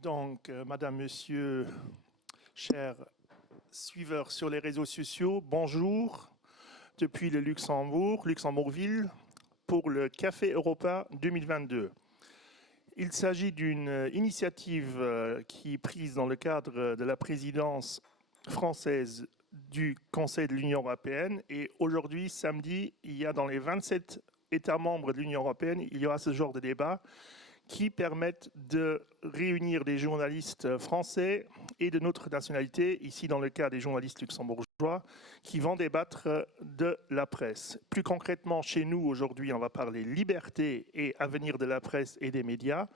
Donc, Madame, Monsieur, chers suiveurs sur les réseaux sociaux, bonjour depuis le Luxembourg, Luxembourgville, pour le Café Europa 2022. Il s'agit d'une initiative qui est prise dans le cadre de la présidence française du Conseil de l'Union européenne. Et aujourd'hui, samedi, il y a dans les 27 États membres de l'Union européenne, il y aura ce genre de débat qui permettent de réunir des journalistes français et de notre nationalité, ici dans le cas des journalistes luxembourgeois, qui vont débattre de la presse. Plus concrètement, chez nous, aujourd'hui, on va parler liberté et avenir de la presse et des médias.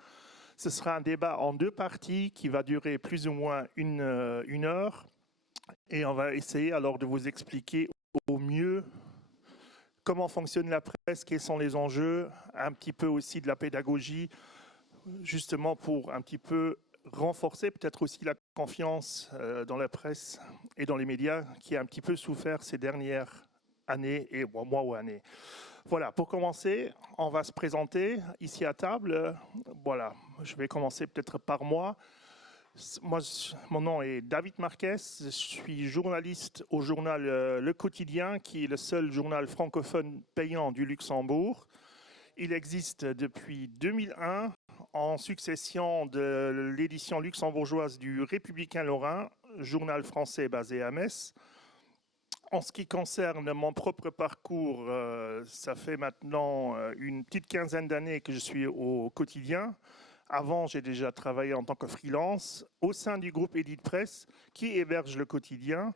Ce sera un débat en deux parties qui va durer plus ou moins une heure. Et on va essayer alors de vous expliquer au mieux comment fonctionne la presse, quels sont les enjeux, un petit peu aussi de la pédagogie, justement pour un petit peu renforcer peut-être aussi la confiance dans la presse et dans les médias qui a un petit peu souffert ces dernières années et mois ou années. Voilà, pour commencer, on va se présenter ici à table. Voilà, je vais commencer peut-être par moi. Moi, mon nom est David Marquez, je suis journaliste au journal Le Quotidien, qui est le seul journal francophone payant du Luxembourg. Il existe depuis 2001 en succession de l'édition luxembourgeoise du Républicain Lorrain, journal français basé à Metz. En ce qui concerne mon propre parcours, ça fait maintenant une petite quinzaine d'années que je suis au quotidien. Avant, j'ai déjà travaillé en tant que freelance au sein du groupe Edit Presse qui héberge le quotidien.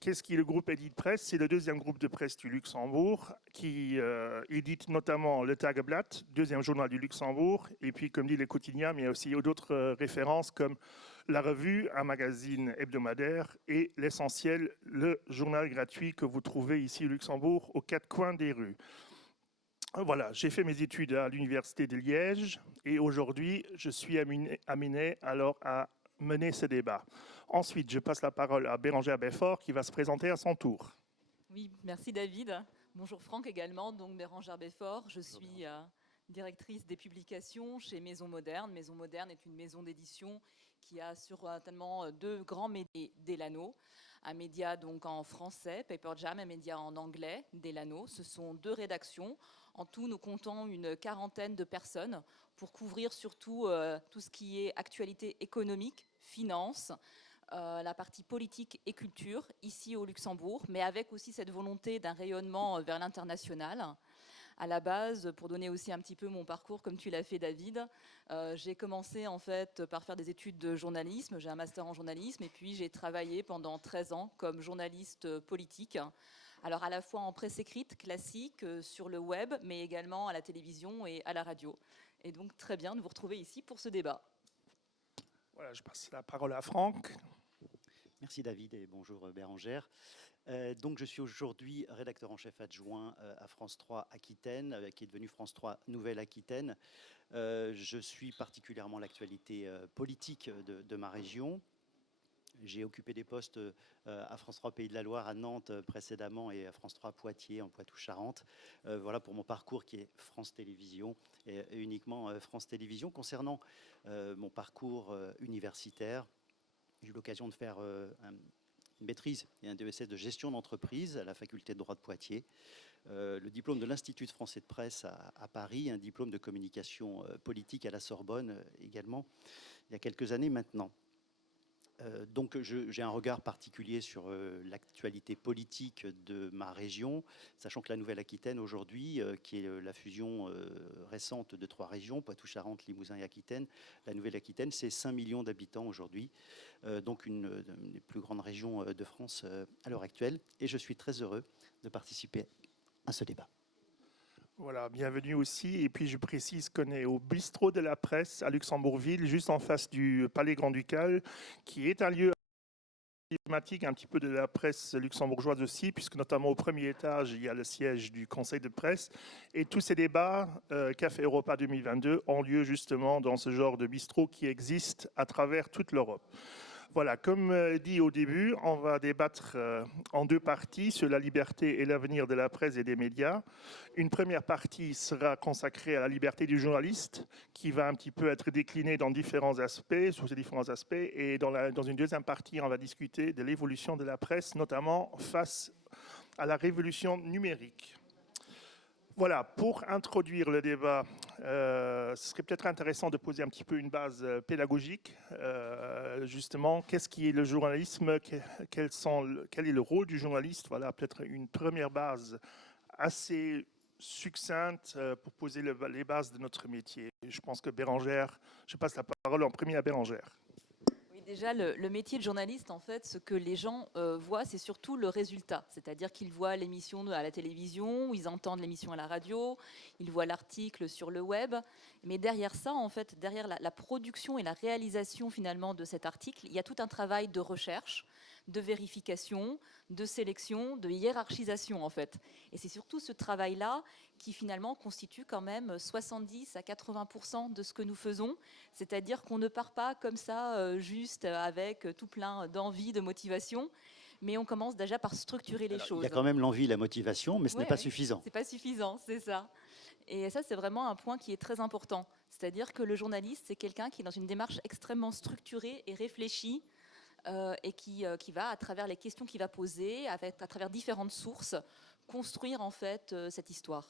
Qu'est-ce qui est le groupe Edit Presse? C'est le deuxième groupe de presse du Luxembourg qui édite notamment le Tageblatt, deuxième journal du Luxembourg, et puis comme dit le quotidien, mais il y a aussi d'autres références comme la revue, un magazine hebdomadaire, et l'essentiel, le journal gratuit que vous trouvez ici au Luxembourg aux quatre coins des rues. Voilà, j'ai fait mes études à l'Université de Liège et aujourd'hui, je suis amené alors à mener ce débat. Ensuite, je passe la parole à Bérangère Beffort qui va se présenter à son tour. Oui, merci David. Bonjour Franck également, donc Bérangère Beffort. Je suis directrice des publications chez Maison Moderne. Maison Moderne est une maison d'édition qui a certainement deux grands médias, Delano. Un média donc en français, Paper Jam, un média en anglais, Delano. Ce sont deux rédactions. En tout, nous comptons une quarantaine de personnes pour couvrir surtout tout ce qui est actualité économique, finance, la partie politique et culture ici au Luxembourg, mais avec aussi cette volonté d'un rayonnement vers l'international. À la base, pour donner aussi un petit peu mon parcours, comme tu l'as fait David, j'ai commencé en fait par faire des études de journalisme, j'ai un master en journalisme, et puis j'ai travaillé pendant 13 ans comme journaliste politique. Alors à la fois en presse écrite, classique, sur le web, mais également à la télévision et à la radio. Et donc très bien de vous retrouver ici pour ce débat. Voilà, je passe la parole à Franck. Merci David et bonjour Bérangère. Donc je suis aujourd'hui rédacteur en chef adjoint à France 3 Aquitaine, qui est devenu France 3 Nouvelle-Aquitaine. Je suis particulièrement l'actualité politique de ma région. J'ai occupé des postes à France 3 Pays de la Loire, à Nantes précédemment et à France 3 Poitiers, en Poitou-Charentes. Voilà pour mon parcours qui est France Télévisions et uniquement France Télévisions. Concernant mon parcours universitaire, j'ai eu l'occasion de faire une maîtrise et un DESS de gestion d'entreprise à la faculté de droit de Poitiers, le diplôme de l'Institut français de presse à Paris, un diplôme de communication politique à la Sorbonne également, il y a quelques années maintenant. Donc j'ai un regard particulier sur l'actualité politique de ma région, sachant que la Nouvelle-Aquitaine aujourd'hui, qui est la fusion récente de 3 régions, Poitou-Charentes, Limousin et Aquitaine, la Nouvelle-Aquitaine, c'est 5 millions d'habitants aujourd'hui, donc une des plus grandes régions de France à l'heure actuelle. Et je suis très heureux de participer à ce débat. Voilà, bienvenue aussi. Et puis je précise qu'on est au bistrot de la presse à Luxembourgville, juste en face du Palais Grand-Ducal, qui est un lieu emblématique un petit peu de la presse luxembourgeoise aussi, puisque notamment au premier étage, il y a le siège du Conseil de presse. Et tous ces débats, Café Europa 2022, ont lieu justement dans ce genre de bistrot qui existe à travers toute l'Europe. Voilà, comme dit au début, on va débattre en deux parties sur la liberté et l'avenir de la presse et des médias. Une première partie sera consacrée à la liberté du journaliste, qui va un petit peu être déclinée dans différents aspects, sur ces différents aspects. Et dans une deuxième partie, on va discuter de l'évolution de la presse, notamment face à la révolution numérique. Voilà, pour introduire le débat, ce serait peut-être intéressant de poser un petit peu une base pédagogique. Justement, qu'est-ce qui est le journalisme? Quel est le rôle du journaliste? Voilà, peut-être une première base assez succincte pour poser les bases de notre métier. Je pense que Bérangère, je passe la parole en premier à Bérangère. Oui, déjà, le métier de journaliste, en fait, ce que les gens voient, c'est surtout le résultat. C'est-à-dire qu'ils voient l'émission à la télévision, ou ils entendent l'émission à la radio, ils voient l'article sur le web. Mais derrière ça, en fait, derrière la production et la réalisation finalement de cet article, il y a tout un travail de recherche, de vérification, de sélection, de hiérarchisation en fait. Et c'est surtout ce travail-là qui finalement constitue quand même 70 à 80% de ce que nous faisons. C'est-à-dire qu'on ne part pas comme ça juste avec tout plein d'envie, de motivation, mais on commence déjà par structurer les choses. Il y a quand même l'envie, la motivation, mais ce n'est pas suffisant. C'est pas suffisant, c'est ça. Et ça, c'est vraiment un point qui est très important. C'est-à-dire que le journaliste, c'est quelqu'un qui est dans une démarche extrêmement structurée et réfléchie, et qui va, à travers les questions qu'il va poser, à travers différentes sources, construire en fait cette histoire.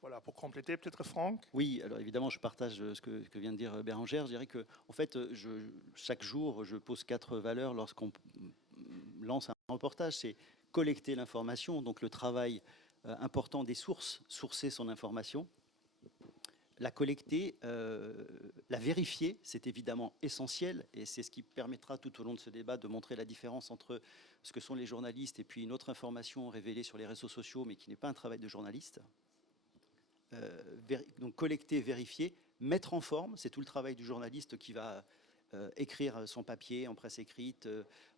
Voilà, pour compléter, peut-être Franck. Oui, alors évidemment, je partage ce que vient de dire Bérangère. Je dirais que, en fait, chaque jour, je pose 4 valeurs lorsqu'on lance un reportage. C'est collecter l'information, donc le travail important des sources, sourcer son information. La collecter, la vérifier, c'est évidemment essentiel et c'est ce qui permettra tout au long de ce débat de montrer la différence entre ce que sont les journalistes et puis une autre information révélée sur les réseaux sociaux mais qui n'est pas un travail de journaliste. Donc collecter, vérifier, mettre en forme, c'est tout le travail du journaliste qui va écrire son papier en presse écrite,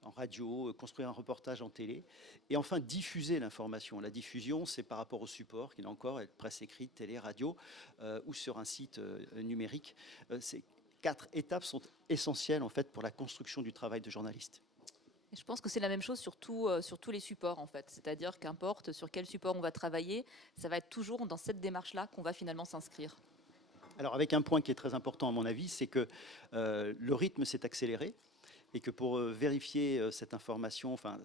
en radio, construire un reportage en télé. Et enfin, diffuser l'information. La diffusion, c'est par rapport au support, qu'il a encore, presse écrite, télé, radio, ou sur un site numérique. Ces 4 étapes sont essentielles en fait pour la construction du travail de journaliste. Je pense que c'est la même chose sur tous les supports en fait. C'est-à-dire qu'importe sur quel support on va travailler, ça va être toujours dans cette démarche-là qu'on va finalement s'inscrire. Alors avec un point qui est très important à mon avis, c'est que le rythme s'est accéléré et que pour vérifier cette information, enfin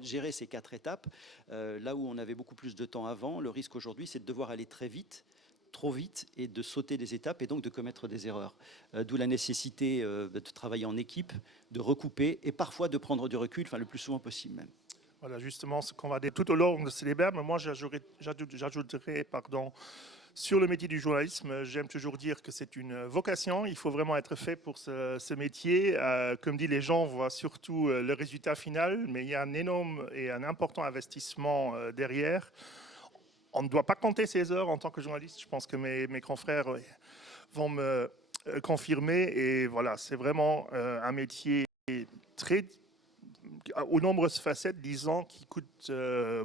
gérer ces 4 étapes, là où on avait beaucoup plus de temps avant, le risque aujourd'hui c'est de devoir aller très vite, trop vite et de sauter des étapes et donc de commettre des erreurs. D'où la nécessité de travailler en équipe, de recouper et parfois de prendre du recul, enfin le plus souvent possible même. Voilà, justement, ce qu'on va dire tout au long de ce débat, mais moi j'ajouterais, sur le métier du journalisme, j'aime toujours dire que c'est une vocation. Il faut vraiment être fait pour ce métier. Comme dit, les gens voient surtout le résultat final, mais il y a un énorme et un important investissement derrière. On ne doit pas compter ses heures en tant que journaliste. Je pense que mes confrères vont me confirmer. Et voilà, c'est vraiment un métier très aux nombreuses facettes, disons, qui coûte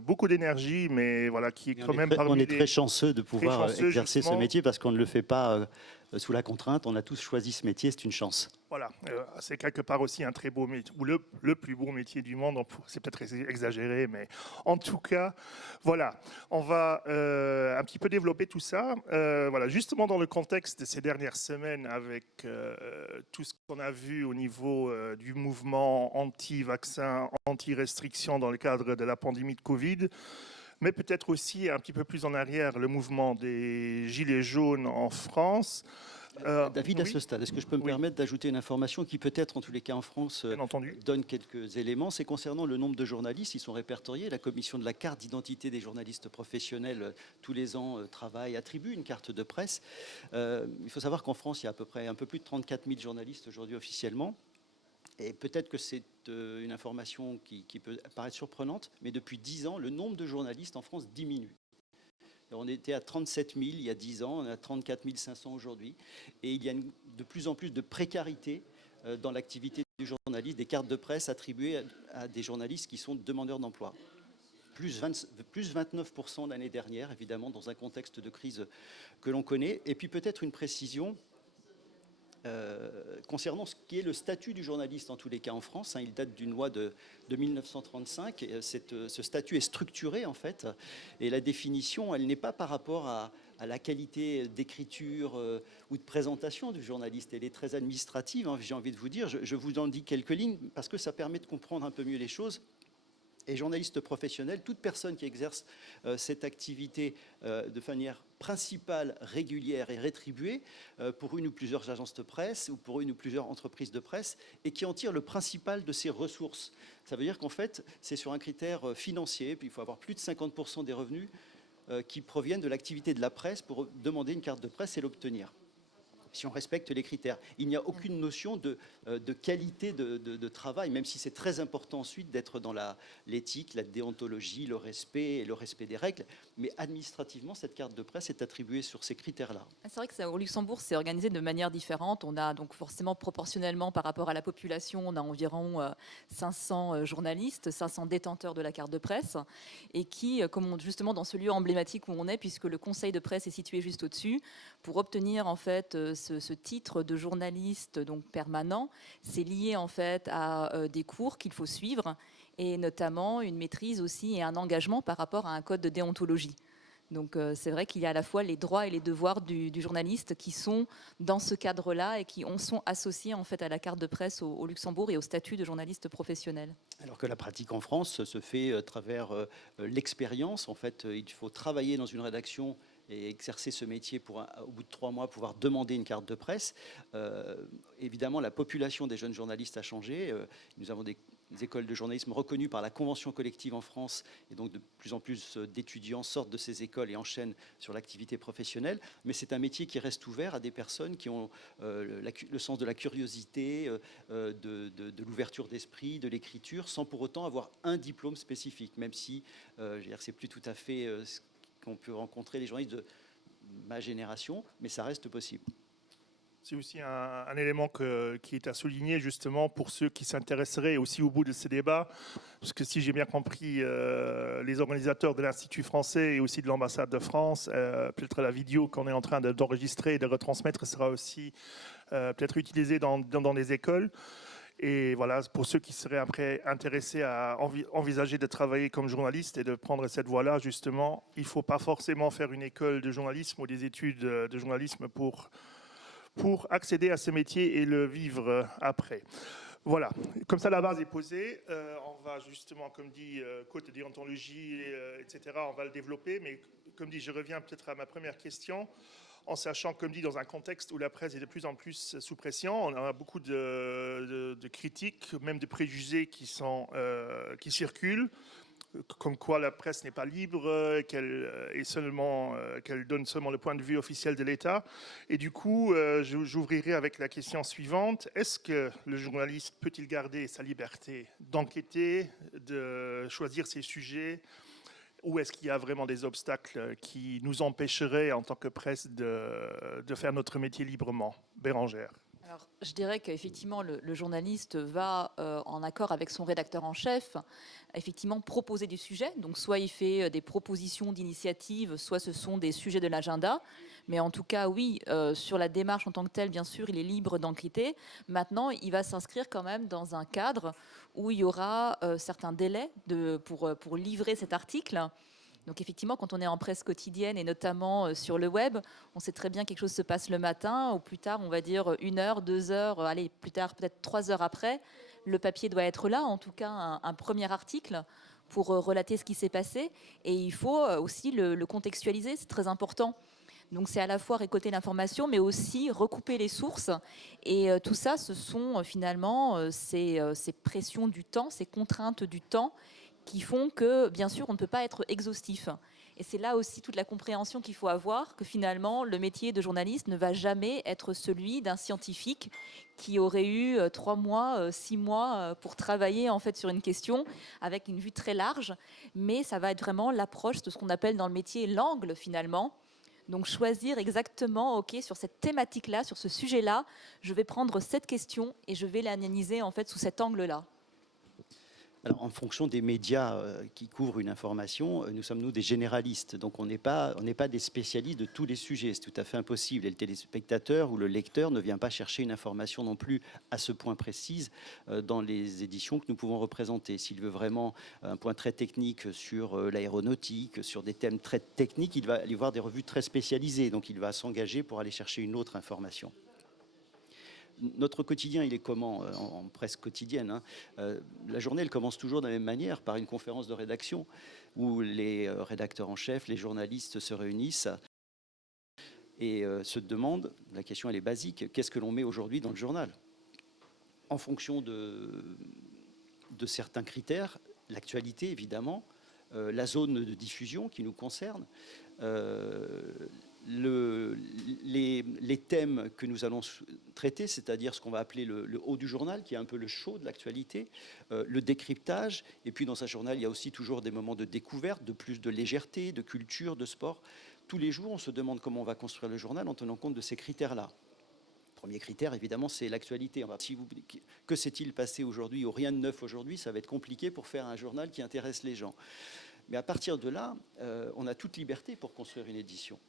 beaucoup d'énergie, mais voilà, qui est quand même parmi on est très chanceux de pouvoir exercer ce métier parce qu'on ne le fait pas sous la contrainte. On a tous choisi ce métier, c'est une chance. Voilà, c'est quelque part aussi un très beau métier, ou le plus beau métier du monde. C'est peut-être exagéré, mais en tout cas, voilà, on va un petit peu développer tout ça. Voilà, justement dans le contexte de ces dernières semaines, avec tout ce qu'on a vu au niveau du mouvement anti-vaccin, anti-restriction dans le cadre de la pandémie de Covid, mais peut-être aussi un petit peu plus en arrière, le mouvement des Gilets jaunes en France. David, oui. À ce stade, est-ce que je peux me permettre d'ajouter une information qui peut-être, en tous les cas en France, donne quelques éléments? C'est concernant le nombre de journalistes. Ils sont répertoriés. La commission de la carte d'identité des journalistes professionnels, tous les ans, travaille, attribue une carte de presse. Il faut savoir qu'en France, il y a à peu près un peu plus de 34 000 journalistes aujourd'hui officiellement. Et peut-être que c'est une information qui peut paraître surprenante, mais depuis 10 ans, le nombre de journalistes en France diminue. On était à 37 000 il y a 10 ans, on est à 34 500 aujourd'hui. Et il y a de plus en plus de précarité dans l'activité du journaliste, des cartes de presse attribuées à des journalistes qui sont demandeurs d'emploi. Plus 29% l'année dernière, évidemment, dans un contexte de crise que l'on connaît. Et puis peut-être une précision, concernant ce qui est le statut du journaliste, en tous les cas en France. Il date d'une loi de 1935. Et ce statut est structuré, en fait. Et la définition, elle n'est pas par rapport à la qualité d'écriture ou de présentation du journaliste. Elle est très administrative, hein, j'ai envie de vous dire. Je vous en dis quelques lignes parce que ça permet de comprendre un peu mieux les choses. Et journaliste professionnel, toute personne qui exerce cette activité de manière principale, régulière et rétribuée pour une ou plusieurs agences de presse ou pour une ou plusieurs entreprises de presse et qui en tire le principal de ses ressources. Ça veut dire qu'en fait, c'est sur un critère financier, puis il faut avoir plus de 50% des revenus qui proviennent de l'activité de la presse pour demander une carte de presse et l'obtenir, si on respecte les critères. Il n'y a aucune notion de qualité de travail, même si c'est très important ensuite d'être dans l'éthique, la déontologie, le respect des règles. Mais administrativement, cette carte de presse est attribuée sur ces critères-là. C'est vrai qu'au Luxembourg, c'est organisé de manière différente. On a donc forcément proportionnellement par rapport à la population, on a environ 500 journalistes, 500 détenteurs de la carte de presse, et qui, comme justement dans ce lieu emblématique où on est, puisque le conseil de presse est situé juste au-dessus, pour obtenir en fait ce titre de journaliste donc permanent, c'est lié en fait à des cours qu'il faut suivre et notamment une maîtrise aussi et un engagement par rapport à un code de déontologie. Donc c'est vrai qu'il y a à la fois les droits et les devoirs du journaliste qui sont dans ce cadre-là et qui sont associés en fait à la carte de presse au Luxembourg et au statut de journaliste professionnel. Alors que la pratique en France se fait à travers l'expérience. En fait, il faut travailler dans une rédaction et exercer ce métier pour, au bout de 3 mois, pouvoir demander une carte de presse. Évidemment, la population des jeunes journalistes a changé. Nous avons des écoles de journalisme reconnues par la convention collective en France, et donc de plus en plus d'étudiants sortent de ces écoles et enchaînent sur l'activité professionnelle. Mais c'est un métier qui reste ouvert à des personnes qui ont le sens de la curiosité, de l'ouverture d'esprit, de l'écriture, sans pour autant avoir un diplôme spécifique, même si c'est plus tout à fait ce qu'on peut rencontrer les journalistes de ma génération, mais ça reste possible. C'est aussi un élément qui est à souligner justement pour ceux qui s'intéresseraient aussi au bout de ces débats, parce que si j'ai bien compris, les organisateurs de l'Institut français et aussi de l'ambassade de France, peut-être la vidéo qu'on est en train d'enregistrer et de retransmettre sera aussi peut-être utilisée dans des écoles. Et voilà, pour ceux qui seraient après intéressés à envisager de travailler comme journaliste et de prendre cette voie-là, justement, il ne faut pas forcément faire une école de journalisme ou des études de journalisme pour accéder à ce métier et le vivre après. Voilà, comme ça la base est posée. On va justement, comme dit, côté déontologie, etc., on va le développer. Mais comme dit, je reviens peut-être à ma première question. En sachant, comme dit, dans un contexte où la presse est de plus en plus sous pression, on a beaucoup de critiques, même de préjugés qui circulent, comme quoi la presse n'est pas libre, qu'elle donne seulement le point de vue officiel de l'État. Et du coup, j'ouvrirai avec la question suivante. Est-ce que le journaliste peut-il garder sa liberté d'enquêter, de choisir ses sujets, ou est-ce qu'il y a vraiment des obstacles qui nous empêcheraient, en tant que presse, de faire notre métier librement? Bérengère. Alors, je dirais qu'effectivement, le journaliste va, en accord avec son rédacteur en chef, effectivement proposer du sujet. Donc, soit il fait des propositions d'initiative, soit ce sont des sujets de l'agenda. Mais en tout cas, oui, sur la démarche en tant que telle, bien sûr, il est libre d'enquêter. Maintenant, il va s'inscrire quand même dans un cadre où il y aura certains délais pour livrer cet article. Donc effectivement, quand on est en presse quotidienne et notamment sur le web, on sait très bien que quelque chose se passe le matin, ou plus tard, on va dire 1 heure, 2 heures, allez, plus tard, peut-être 3 heures après, le papier doit être là, en tout cas un premier article pour relater ce qui s'est passé. Et il faut aussi le contextualiser, c'est très important. Donc c'est à la fois récolter l'information, mais aussi recouper les sources. Et tout ça, ce sont finalement ces pressions du temps, ces contraintes du temps qui font que, bien sûr, on ne peut pas être exhaustif. Et c'est là aussi toute la compréhension qu'il faut avoir, que finalement, le métier de journaliste ne va jamais être celui d'un scientifique qui aurait eu 3 mois, 6 mois pour travailler en fait sur une question avec une vue très large. Mais ça va être vraiment l'approche de ce qu'on appelle dans le métier l'angle, finalement. Donc choisir exactement, ok, sur cette thématique-là, sur ce sujet-là, je vais prendre cette question et je vais l'analyser en fait sous cet angle-là. Alors, en fonction des médias qui couvrent une information, nous sommes, nous, des généralistes. Donc, on n'est pas des spécialistes de tous les sujets. C'est tout à fait impossible. Et le téléspectateur ou le lecteur ne vient pas chercher une information non plus à ce point précise dans les éditions que nous pouvons représenter. S'il veut vraiment un point très technique sur l'aéronautique, sur des thèmes très techniques, il va aller voir des revues très spécialisées. Donc, il va s'engager pour aller chercher une autre information. Notre quotidien, il est comment en presse quotidienne, hein. La journée, elle commence toujours de la même manière, par une conférence de rédaction où les rédacteurs en chef, les journalistes se réunissent et se demandent, la question elle est basique, qu'est-ce que l'on met aujourd'hui dans le journal? En fonction de certains critères, l'actualité évidemment, la zone de diffusion qui nous concerne, les thèmes que nous allons traiter, c'est-à-dire ce qu'on va appeler le haut du journal, qui est un peu le show de l'actualité, le décryptage, et puis dans ce journal, il y a aussi toujours des moments de découverte, de plus de légèreté, de culture, de sport. Tous les jours, on se demande comment on va construire le journal en tenant compte de ces critères-là. Premier critère, évidemment, c'est l'actualité. Que s'est-il passé aujourd'hui ou rien de neuf aujourd'hui? Ça va être compliqué pour faire un journal qui intéresse les gens. Mais à partir de là, on a toute liberté pour construire une édition.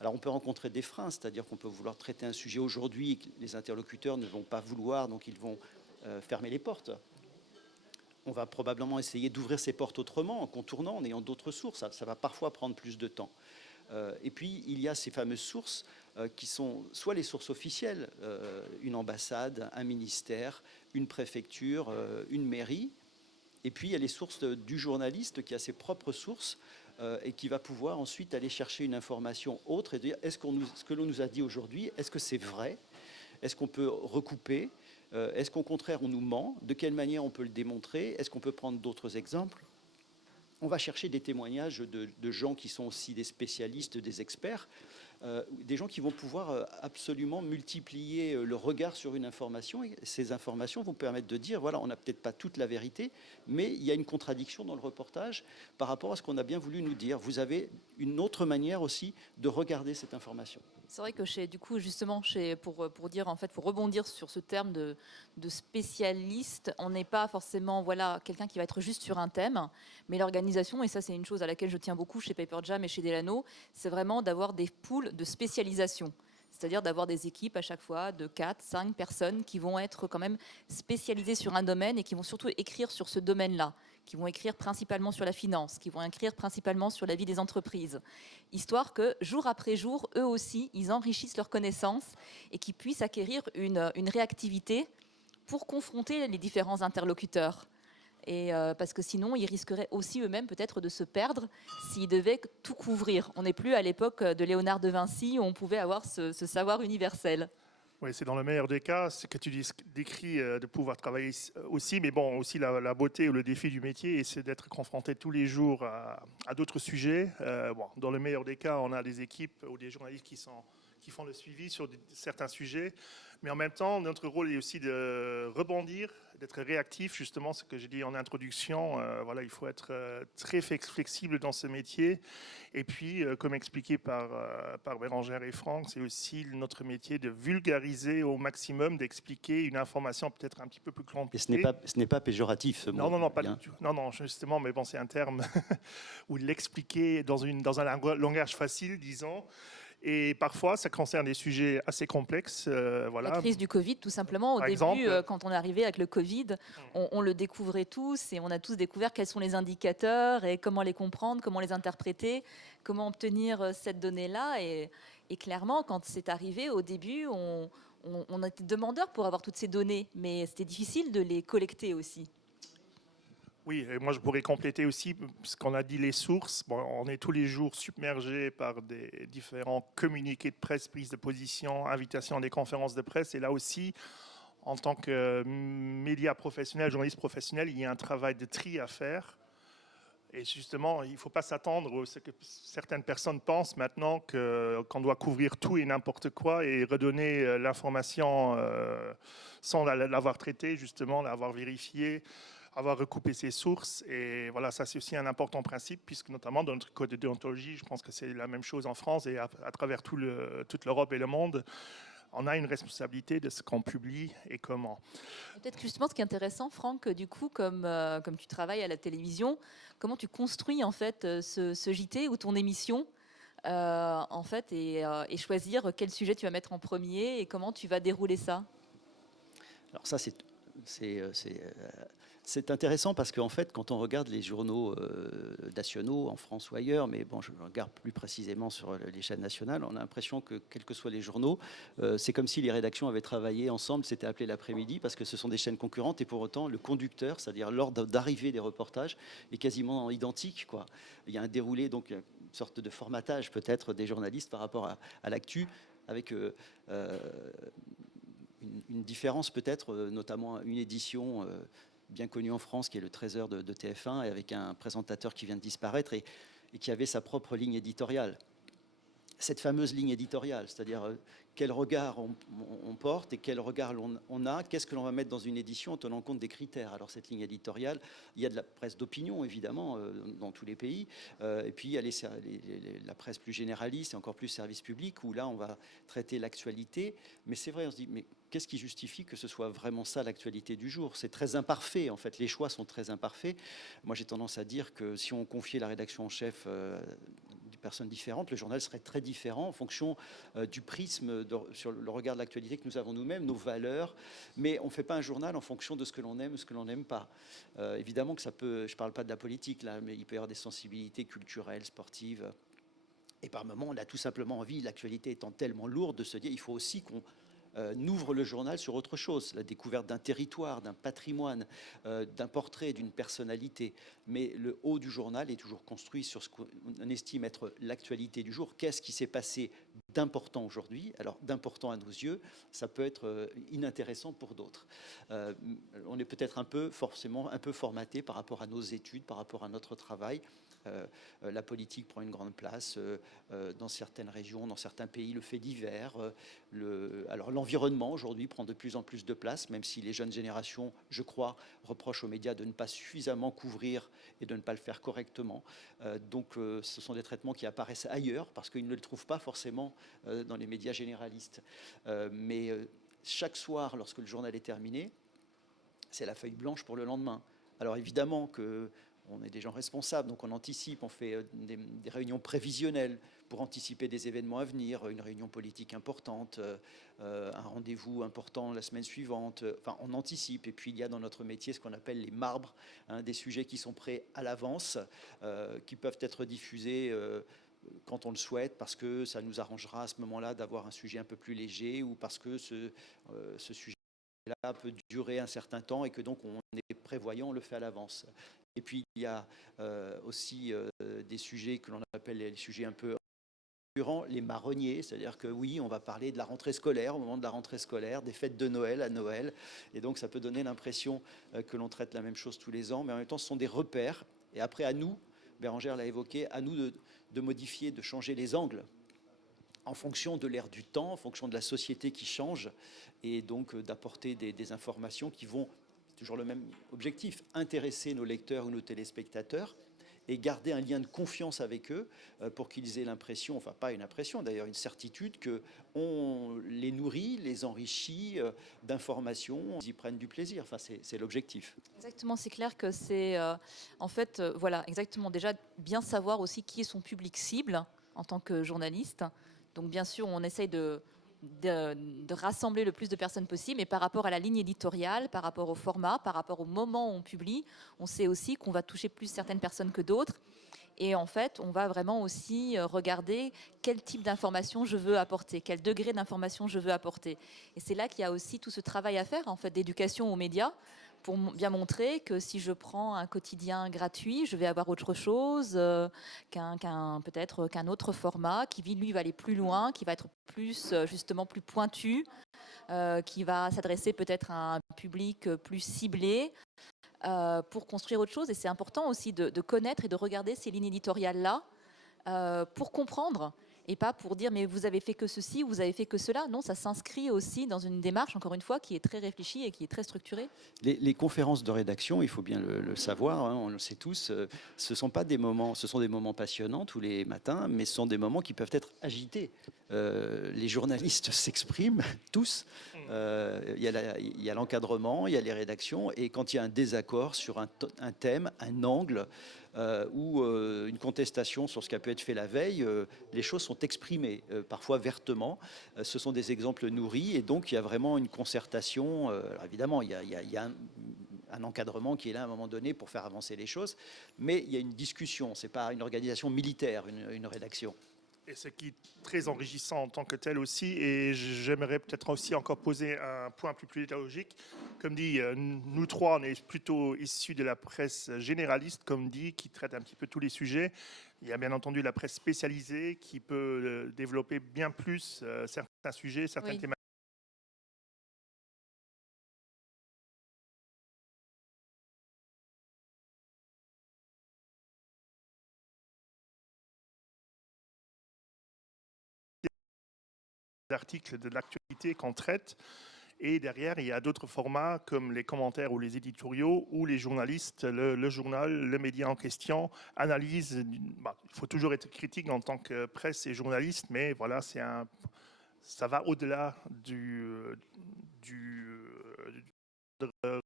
Alors on peut rencontrer des freins, c'est-à-dire qu'on peut vouloir traiter un sujet aujourd'hui et que les interlocuteurs ne vont pas vouloir, donc ils vont fermer les portes. On va probablement essayer d'ouvrir ces portes autrement, en contournant, en ayant d'autres sources. Ça va parfois prendre plus de temps. Et puis il y a ces fameuses sources qui sont soit les sources officielles, une ambassade, un ministère, une préfecture, une mairie. Et puis il y a les sources du journaliste qui a ses propres sources et qui va pouvoir ensuite aller chercher une information autre et dire ce que l'on nous a dit aujourd'hui, est-ce que c'est vrai? Est-ce qu'on peut recouper? Est-ce qu'au contraire on nous ment? De quelle manière on peut le démontrer? Est-ce qu'on peut prendre d'autres exemples? On va chercher des témoignages de gens qui sont aussi des spécialistes, des experts, des gens qui vont pouvoir absolument multiplier le regard sur une information. Et ces informations vont permettre de dire, voilà, on n'a peut-être pas toute la vérité, mais il y a une contradiction dans le reportage par rapport à ce qu'on a bien voulu nous dire. Vous avez une autre manière aussi de regarder cette information. C'est vrai que du coup, justement, pour dire, en fait, pour rebondir sur ce terme de spécialiste, on n'est pas forcément, voilà, quelqu'un qui va être juste sur un thème, mais l'organisation, et ça c'est une chose à laquelle je tiens beaucoup chez Paper Jam et chez Delano, c'est vraiment d'avoir des pools de spécialisation. C'est-à-dire d'avoir des équipes à chaque fois de 4, 5 personnes qui vont être quand même spécialisées sur un domaine et qui vont surtout écrire sur ce domaine-là, qui vont écrire principalement sur la finance, qui vont écrire principalement sur la vie des entreprises, histoire que jour après jour, eux aussi, ils enrichissent leurs connaissances et qu'ils puissent acquérir une réactivité pour confronter les différents interlocuteurs. Et parce que sinon, ils risqueraient aussi eux-mêmes peut-être de se perdre s'ils devaient tout couvrir. On n'est plus à l'époque de Léonard de Vinci où on pouvait avoir ce savoir universel. Oui, c'est dans le meilleur des cas, ce que tu décris, de pouvoir travailler aussi, mais bon, aussi la beauté ou le défi du métier, c'est d'être confronté tous les jours à d'autres sujets. Bon, dans le meilleur des cas, on a des équipes ou des journalistes qui font le suivi sur certains sujets, mais en même temps, notre rôle est aussi de rebondir, d'être réactif, justement, ce que j'ai dit en introduction. Voilà, il faut être très flexible dans ce métier. Et puis, comme expliqué par Bérangère et Franck, c'est aussi notre métier de vulgariser au maximum, d'expliquer une information peut-être un petit peu plus compliquée. Et ce n'est pas péjoratif, ce mot. Non, pas du tout. Non, justement, mais bon, c'est un terme où l'expliquer dans un langage facile, disons. Et parfois, ça concerne des sujets assez complexes. Voilà. La crise du Covid, tout simplement. Au début, quand on est arrivé avec le Covid, on le découvrait tous et on a tous découvert quels sont les indicateurs et comment les comprendre, comment les interpréter, comment obtenir cette donnée-là. Et clairement, quand c'est arrivé, au début, on était demandeur pour avoir toutes ces données, mais c'était difficile de les collecter aussi. Oui, et moi je pourrais compléter aussi, ce qu'on a dit, les sources. Bon, on est tous les jours submergés par des différents communiqués de presse, prises de position, invitations à des conférences de presse. Et là aussi, en tant que média professionnel, journaliste professionnel, il y a un travail de tri à faire. Et justement, il ne faut pas s'attendre à ce que certaines personnes pensent maintenant qu'on doit couvrir tout et n'importe quoi et redonner l'information sans l'avoir traitée, justement, l'avoir vérifiée, avoir recoupé ses sources. Et voilà, ça c'est aussi un important principe, puisque notamment dans notre code de déontologie, je pense que c'est la même chose en France et à travers toute l'Europe et le monde, on a une responsabilité de ce qu'on publie et comment. Peut-être justement ce qui est intéressant, Franck, du coup, comme tu travailles à la télévision, comment tu construis en fait ce JT ou ton émission en fait et choisir quel sujet tu vas mettre en premier et comment tu vas dérouler ça? Alors ça, c'est intéressant parce qu'en fait, quand on regarde les journaux nationaux en France ou ailleurs, mais bon, je regarde plus précisément sur les chaînes nationales, on a l'impression que quels que soient les journaux, c'est comme si les rédactions avaient travaillé ensemble, s'étaient appelées l'après-midi parce que ce sont des chaînes concurrentes et pour autant le conducteur, c'est-à-dire l'ordre d'arrivée des reportages, est quasiment identique, quoi. Il y a un déroulé, donc une sorte de formatage peut-être des journalistes par rapport à l'actu, avec une différence peut-être, notamment une édition bien connue en France qui est le 13h de TF1 et avec un présentateur qui vient de disparaître et qui avait sa propre ligne éditoriale. Cette fameuse ligne éditoriale, c'est-à-dire quel regard on porte et quel regard on a, qu'est-ce que l'on va mettre dans une édition en tenant compte des critères. Alors cette ligne éditoriale, il y a de la presse d'opinion évidemment dans tous les pays, et puis il y a la presse plus généraliste et encore plus service public où là on va traiter l'actualité, mais c'est vrai, on se dit mais qu'est-ce qui justifie que ce soit vraiment ça l'actualité du jour? C'est très imparfait en fait, les choix sont très imparfaits. Moi j'ai tendance à dire que si on confiait la rédaction en chef personnes différentes, le journal serait très différent en fonction du prisme sur le regard de l'actualité que nous avons nous-mêmes, nos valeurs, mais on ne fait pas un journal en fonction de ce que l'on aime ou ce que l'on n'aime pas. Évidemment que ça peut, je ne parle pas de la politique là, mais il peut y avoir des sensibilités culturelles, sportives, et par moments on a tout simplement envie, l'actualité étant tellement lourde, de se dire il faut aussi qu'on ouvre le journal sur autre chose, la découverte d'un territoire, d'un patrimoine, d'un portrait, d'une personnalité. Mais le haut du journal est toujours construit sur ce qu'on estime être l'actualité du jour. Qu'est-ce qui s'est passé d'important aujourd'hui? Alors, d'important à nos yeux, ça peut être inintéressant pour d'autres. On est peut-être forcément un peu formaté par rapport à nos études, par rapport à notre travail. La politique prend une grande place dans certaines régions, dans certains pays, le fait divers. Alors l'environnement aujourd'hui prend de plus en plus de place, même si les jeunes générations, je crois, reprochent aux médias de ne pas suffisamment couvrir et de ne pas le faire correctement. Donc ce sont des traitements qui apparaissent ailleurs parce qu'ils ne le trouvent pas forcément dans les médias généralistes. Mais chaque soir, lorsque le journal est terminé, c'est la feuille blanche pour le lendemain. Alors évidemment que on est des gens responsables, donc on anticipe, on fait des réunions prévisionnelles pour anticiper des événements à venir, une réunion politique importante, un rendez-vous important la semaine suivante. Enfin, on anticipe. Et puis, il y a dans notre métier ce qu'on appelle les marbres, hein, des sujets qui sont prêts à l'avance, qui peuvent être diffusés quand on le souhaite, parce que ça nous arrangera à ce moment-là d'avoir un sujet un peu plus léger ou parce que ce sujet-là peut durer un certain temps et que donc on est prévoyant, on le fait à l'avance. Et puis il y a aussi des sujets que l'on appelle les sujets un peu récurrents, les marronniers, c'est-à-dire que oui, on va parler de la rentrée scolaire au moment de la rentrée scolaire, des fêtes de Noël à Noël, et donc ça peut donner l'impression que l'on traite la même chose tous les ans, mais en même temps ce sont des repères, et après à nous, Bérengère l'a évoqué, à nous de modifier, de changer les angles en fonction de l'ère du temps, en fonction de la société qui change, et donc d'apporter des informations qui vont, toujours le même objectif, intéresser nos lecteurs ou nos téléspectateurs et garder un lien de confiance avec eux pour qu'ils aient l'impression, enfin pas une impression d'ailleurs, une certitude qu'on les nourrit, les enrichit d'informations, ils y prennent du plaisir, enfin c'est l'objectif. Exactement, c'est clair que c'est en fait, voilà, exactement, déjà bien savoir aussi qui est son public cible en tant que journaliste. Donc bien sûr, on essaye de rassembler le plus de personnes possible, mais par rapport à la ligne éditoriale, par rapport au format, par rapport au moment où on publie, on sait aussi qu'on va toucher plus certaines personnes que d'autres. Et en fait, on va vraiment aussi regarder quel type d'information je veux apporter, quel degré d'information je veux apporter. Et c'est là qu'il y a aussi tout ce travail à faire, en fait, d'éducation aux médias, pour bien montrer que si je prends un quotidien gratuit, je vais avoir autre chose peut-être qu'un autre format qui, lui, va aller plus loin, qui va être plus, justement, plus pointu, qui va s'adresser peut-être à un public plus ciblé, pour construire autre chose. Et c'est important aussi de connaître et de regarder ces lignes éditoriales-là pour comprendre et pas pour dire mais vous avez fait que ceci ou vous avez fait que cela. Non, ça s'inscrit aussi dans une démarche, encore une fois, qui est très réfléchie et qui est très structurée. Les conférences de rédaction, il faut bien le savoir, hein, on le sait tous, ce sont pas des moments, ce sont des moments passionnants tous les matins, mais ce sont des moments qui peuvent être agités. Les journalistes s'expriment tous. Il y a l'encadrement, il y a les rédactions, et quand il y a un désaccord sur un thème, un angle, ou une contestation sur ce qui a pu être fait la veille, les choses sont exprimées, parfois vertement. Ce sont des exemples nourris, et donc il y a vraiment une concertation. Alors évidemment, il y a un encadrement qui est là à un moment donné pour faire avancer les choses, mais il y a une discussion, ce n'est pas une organisation militaire, une rédaction. Et ce qui est très enrichissant en tant que tel aussi. Et j'aimerais peut-être aussi encore poser un point plus pédagogique. Comme dit, nous trois, on est plutôt issus de la presse généraliste, comme dit, qui traite un petit peu tous les sujets. Il y a bien entendu la presse spécialisée qui peut développer bien plus certains sujets, certaines thématiques. D'articles de l'actualité qu'on traite. Et derrière, il y a d'autres formats comme les commentaires ou les éditoriaux où les journalistes, le journal, le média en question analysent. Bah, il faut toujours être critique en tant que presse et journaliste, mais voilà, ça va au-delà du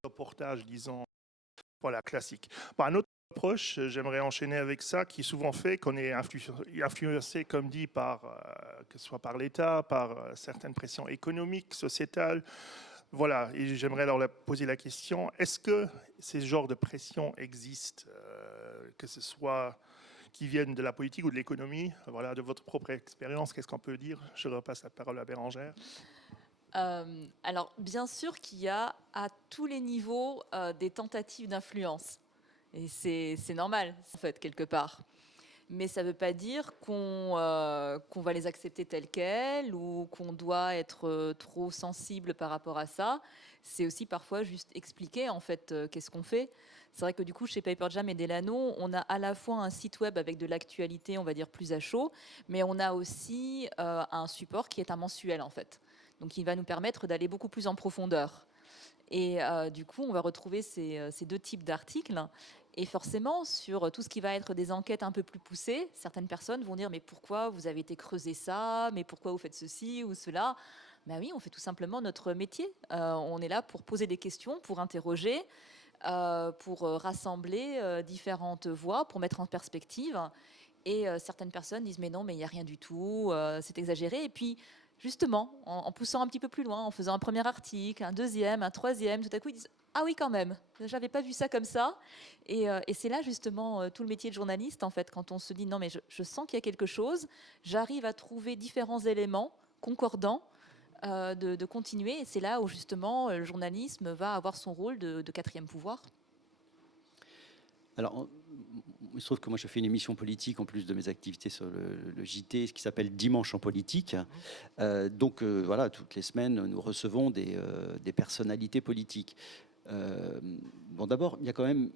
reportage, disons, voilà, classique. Bon, un autre approche, j'aimerais enchaîner avec ça, qui est souvent fait, qu'on est influencé, comme dit, que ce soit par l'État, par certaines pressions économiques, sociétales. Voilà, et j'aimerais alors poser la question, est-ce que ces genres de pressions existent, que ce soit qui viennent de la politique ou de l'économie? Voilà, de votre propre expérience, qu'est-ce qu'on peut dire? Je repasse la parole à Bérangère. Alors, bien sûr qu'il y a à tous les niveaux des tentatives d'influence. Et c'est normal, en fait, quelque part. Mais ça ne veut pas dire qu'on va les accepter telles quelles ou qu'on doit être trop sensible par rapport à ça. C'est aussi parfois juste expliquer, en fait, qu'est-ce qu'on fait. C'est vrai que du coup, chez Paperjam et Delano, on a à la fois un site web avec de l'actualité, on va dire, plus à chaud, mais on a aussi un support qui est un mensuel, en fait. Donc, il va nous permettre d'aller beaucoup plus en profondeur. Et du coup, on va retrouver ces deux types d'articles. Et forcément, sur tout ce qui va être des enquêtes un peu plus poussées, certaines personnes vont dire « mais pourquoi vous avez été creuser ça? Mais pourquoi vous faites ceci ou cela ?» Ben oui, on fait tout simplement notre métier. On est là pour poser des questions, pour interroger, pour rassembler différentes voix, pour mettre en perspective. Et certaines personnes disent « mais non, mais il n'y a rien du tout, c'est exagéré ». Et puis, justement, en poussant un petit peu plus loin, en faisant un premier article, un deuxième, un troisième, tout à coup, ils disent « ah oui, quand même, j'avais pas vu ça comme ça ». Et c'est là, justement, tout le métier de journaliste, en fait, quand on se dit « non, mais je sens qu'il y a quelque chose, j'arrive à trouver différents éléments concordants de continuer ». Et c'est là où, justement, le journalisme va avoir son rôle de quatrième pouvoir. Alors, il se trouve que moi, je fais une émission politique en plus de mes activités sur le JT, ce qui s'appelle Dimanche en politique. Donc, voilà, toutes les semaines, nous recevons des personnalités politiques. Bon, d'abord, il y a quand même...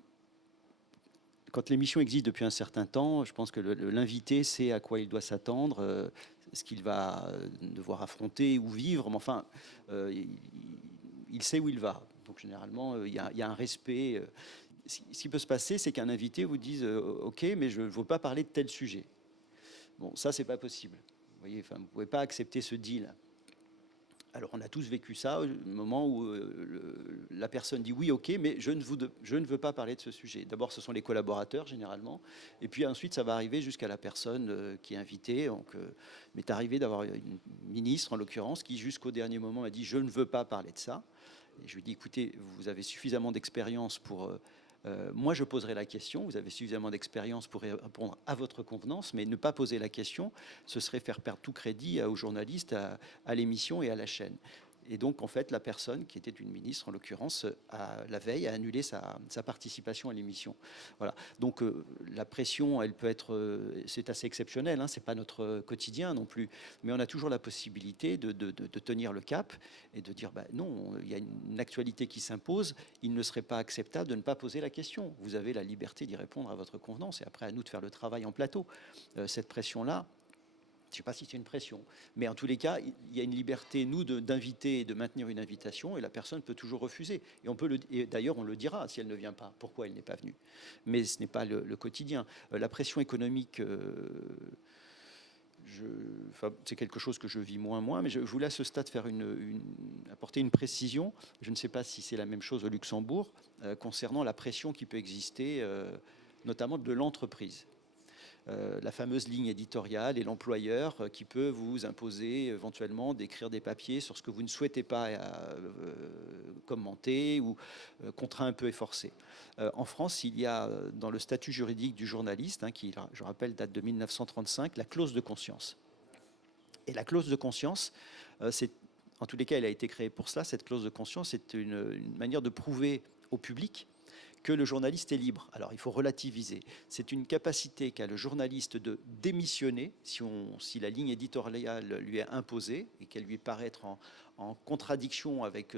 Quand l'émission existe depuis un certain temps, je pense que l'invité sait à quoi il doit s'attendre, ce qu'il va devoir affronter ou vivre, mais enfin, il sait où il va. Donc, généralement, il y a un respect... Ce qui peut se passer, c'est qu'un invité vous dise OK, mais je ne veux pas parler de tel sujet. Bon, ça, c'est pas possible. Vous voyez, enfin, vous ne pouvez pas accepter ce deal. Alors, on a tous vécu ça, au moment où la personne dit oui, OK, mais je ne veux pas parler de ce sujet. D'abord, ce sont les collaborateurs, généralement. Et puis ensuite, ça va arriver jusqu'à la personne qui est invitée. Donc, m'est arrivé d'avoir une ministre, en l'occurrence, qui, jusqu'au dernier moment, a dit « je ne veux pas parler de ça ». Et je lui ai dit « écoutez, vous avez suffisamment d'expérience pour... moi, je poserai la question, vous avez suffisamment d'expérience pour répondre à votre convenance, mais ne pas poser la question, ce serait faire perdre tout crédit aux journalistes, à l'émission et à la chaîne. » Et donc, en fait, la personne, qui était une ministre, en l'occurrence, la veille, a annulé sa participation à l'émission. Voilà. Donc, la pression, elle peut être... c'est assez exceptionnel, hein, c'est pas notre quotidien non plus. Mais on a toujours la possibilité de tenir le cap et de dire, bah, non, il y a une actualité qui s'impose, il ne serait pas acceptable de ne pas poser la question. Vous avez la liberté d'y répondre à votre convenance. Et après, à nous de faire le travail en plateau. Cette pression-là, sais pas si c'est une pression, mais en tous les cas, il y a une liberté, nous, d'inviter et de maintenir une invitation, et la personne peut toujours refuser. Et d'ailleurs, on le dira si elle ne vient pas, pourquoi elle n'est pas venue. Mais ce n'est pas le quotidien. La pression économique, c'est quelque chose que je vis moins, mais je voulais à ce stade faire apporter une précision. Je ne sais pas si c'est la même chose au Luxembourg, concernant la pression qui peut exister, notamment de l'entreprise. La fameuse ligne éditoriale et l'employeur qui peut vous imposer éventuellement d'écrire des papiers sur ce que vous ne souhaitez pas commenter ou contraint un peu et forcé. En France, il y a dans le statut juridique du journaliste, qui, je rappelle, date de 1935, la clause de conscience. Et la clause de conscience, en tous les cas, elle a été créée pour cela. Cette clause de conscience, c'est une manière de prouver au public que le journaliste est libre. Alors, il faut relativiser. C'est une capacité qu'a le journaliste de démissionner si la ligne éditoriale lui est imposée et qu'elle lui paraît être en contradiction avec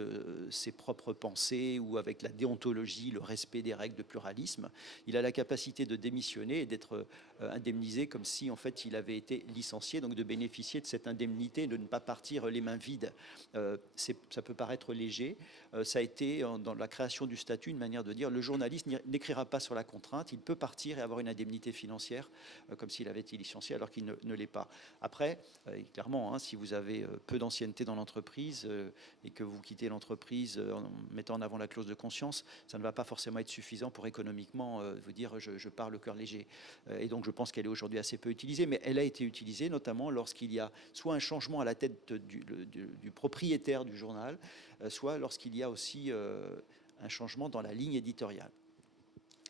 ses propres pensées ou avec la déontologie, le respect des règles de pluralisme. Il a la capacité de démissionner et d'être indemnisé comme si, en fait, il avait été licencié, donc de bénéficier de cette indemnité, de ne pas partir les mains vides. Ça peut paraître léger. Ça a été, dans la création du statut, une manière de dire le journaliste n'écrira pas sur la contrainte, il peut partir et avoir une indemnité financière comme s'il avait été licencié alors qu'il ne l'est pas. Après, clairement, si vous avez peu d'ancienneté dans l'entreprise et que vous quittez l'entreprise en mettant en avant la clause de conscience, ça ne va pas forcément être suffisant pour économiquement vous dire je pars le cœur léger. Et donc je pense qu'elle est aujourd'hui assez peu utilisée, mais elle a été utilisée notamment lorsqu'il y a soit un changement à la tête du propriétaire du journal, soit lorsqu'il y a aussi un changement dans la ligne éditoriale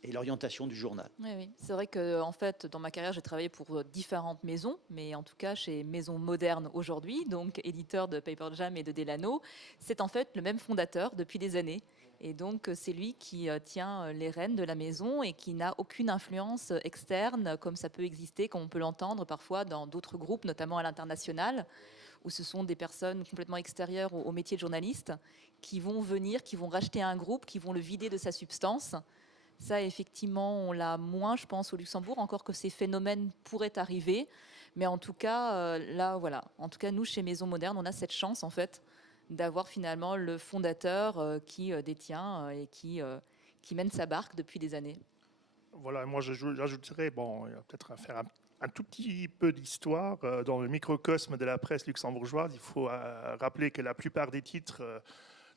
et l'orientation du journal. Oui. C'est vrai que en fait, dans ma carrière, j'ai travaillé pour différentes maisons, mais en tout cas chez Maison Moderne aujourd'hui, donc éditeur de Paper Jam et de Delano, c'est en fait le même fondateur depuis des années. Et donc c'est lui qui tient les rênes de la maison et qui n'a aucune influence externe, comme ça peut exister, comme on peut l'entendre parfois dans d'autres groupes, notamment à l'international, où ce sont des personnes complètement extérieures au métier de journaliste qui vont venir, qui vont racheter un groupe, qui vont le vider de sa substance. Ça, effectivement, on l'a moins, je pense, au Luxembourg, encore que ces phénomènes pourraient arriver. Mais en tout cas, là, voilà. En tout cas, nous, chez Maison Moderne, on a cette chance, en fait, d'avoir finalement le fondateur qui détient et qui mène sa barque depuis des années. Voilà, moi j'ajouterais, bon, peut-être faire un tout petit peu d'histoire. Dans le microcosme de la presse luxembourgeoise, il faut rappeler que la plupart des titres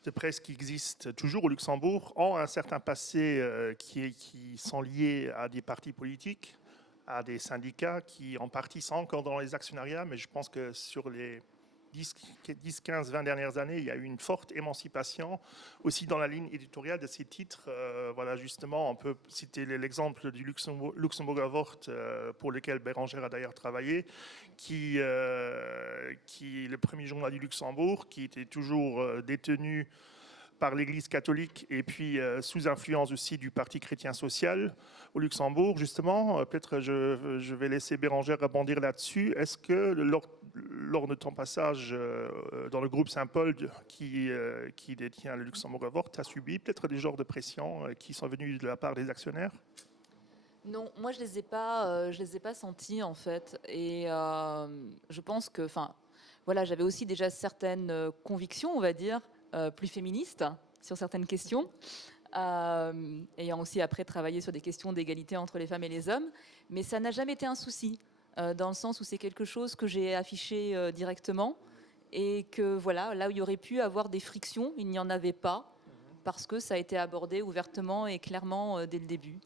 de presse qui existent toujours au Luxembourg ont un certain passé qui sont liés à des partis politiques, à des syndicats qui en partie sont encore dans les actionnariats, mais je pense que sur les 10, 15, 20 dernières années, il y a eu une forte émancipation aussi dans la ligne éditoriale de ces titres. Voilà, justement, on peut citer l'exemple du Luxembourger Wort, pour lequel Bérangère a d'ailleurs travaillé, qui est le premier journal du Luxembourg, qui était toujours détenu par l'Église catholique et puis sous influence aussi du Parti chrétien social au Luxembourg. Justement, peut-être je vais laisser Bérangère rebondir là-dessus. Est-ce que lors de ton passage dans le groupe Saint-Paul qui détient le Luxembourg Wort, tu as subi peut-être des genres de pressions qui sont venus de la part des actionnaires? Non, moi je les ai pas sentis en fait, et je pense que, enfin, voilà, j'avais aussi déjà certaines convictions, on va dire, plus féministes sur certaines questions, ayant aussi après travaillé sur des questions d'égalité entre les femmes et les hommes, mais ça n'a jamais été un souci, dans le sens où c'est quelque chose que j'ai affiché directement, et que voilà, là où il y aurait pu avoir des frictions, il n'y en avait pas, parce que ça a été abordé ouvertement et clairement dès le début.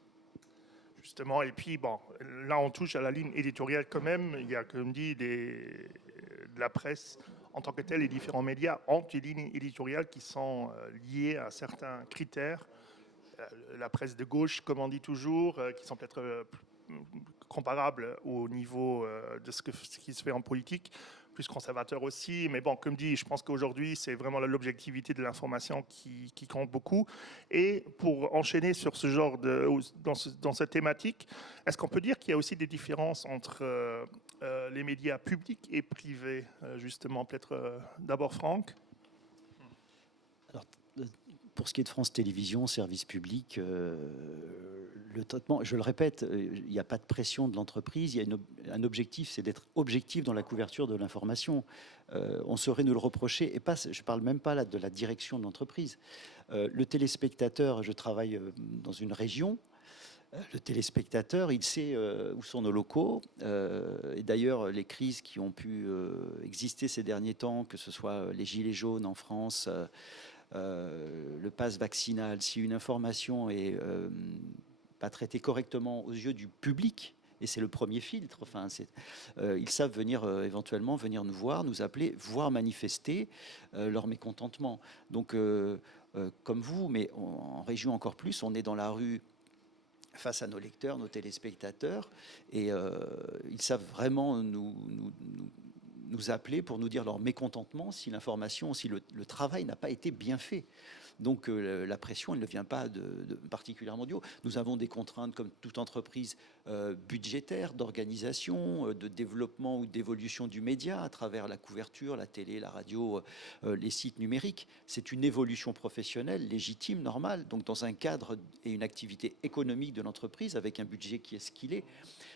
Justement, et puis bon, là on touche à la ligne éditoriale quand même. Il y a, comme dit, de la presse en tant que telle, les différents médias ont des lignes éditoriales qui sont liées à certains critères. La presse de gauche, comme on dit toujours, qui sont peut-être comparables au niveau de ce qui se fait en politique, plus conservateur aussi. Mais bon, comme dit, je pense qu'aujourd'hui, c'est vraiment l'objectivité de l'information qui compte beaucoup. Et pour enchaîner sur ce genre dans cette thématique, est-ce qu'on peut dire qu'il y a aussi des différences entre les médias publics et privés, justement, peut-être d'abord Franck? Alors, Pour ce qui est de France Télévisions, service public, le traitement, je le répète, il n'y a pas de pression de l'entreprise. Il y a un objectif, c'est d'être objectif dans la couverture de l'information. On saurait nous le reprocher, et pas, je ne parle même pas là de la direction de l'entreprise. Le téléspectateur, je travaille dans une région. Le téléspectateur, il sait où sont nos locaux. Et d'ailleurs, les crises qui ont pu exister ces derniers temps, que ce soit les gilets jaunes en France, le pass vaccinal, si une information est pas traitée correctement aux yeux du public, et c'est le premier filtre, enfin, ils savent venir éventuellement venir nous voir, nous appeler, voire manifester leur mécontentement. Donc, comme vous, mais en région encore plus, on est dans la rue face à nos lecteurs, nos téléspectateurs, et ils savent vraiment nous appeler pour nous dire leur mécontentement si l'information, si le travail n'a pas été bien fait. Donc la pression, elle ne vient pas particulièrement du haut. Nous avons des contraintes, comme toute entreprise, budgétaires, d'organisation, de développement ou d'évolution du média à travers la couverture, la télé, la radio, les sites numériques. C'est une évolution professionnelle légitime, normale, donc dans un cadre et une activité économique de l'entreprise avec un budget qui est ce qu'il est.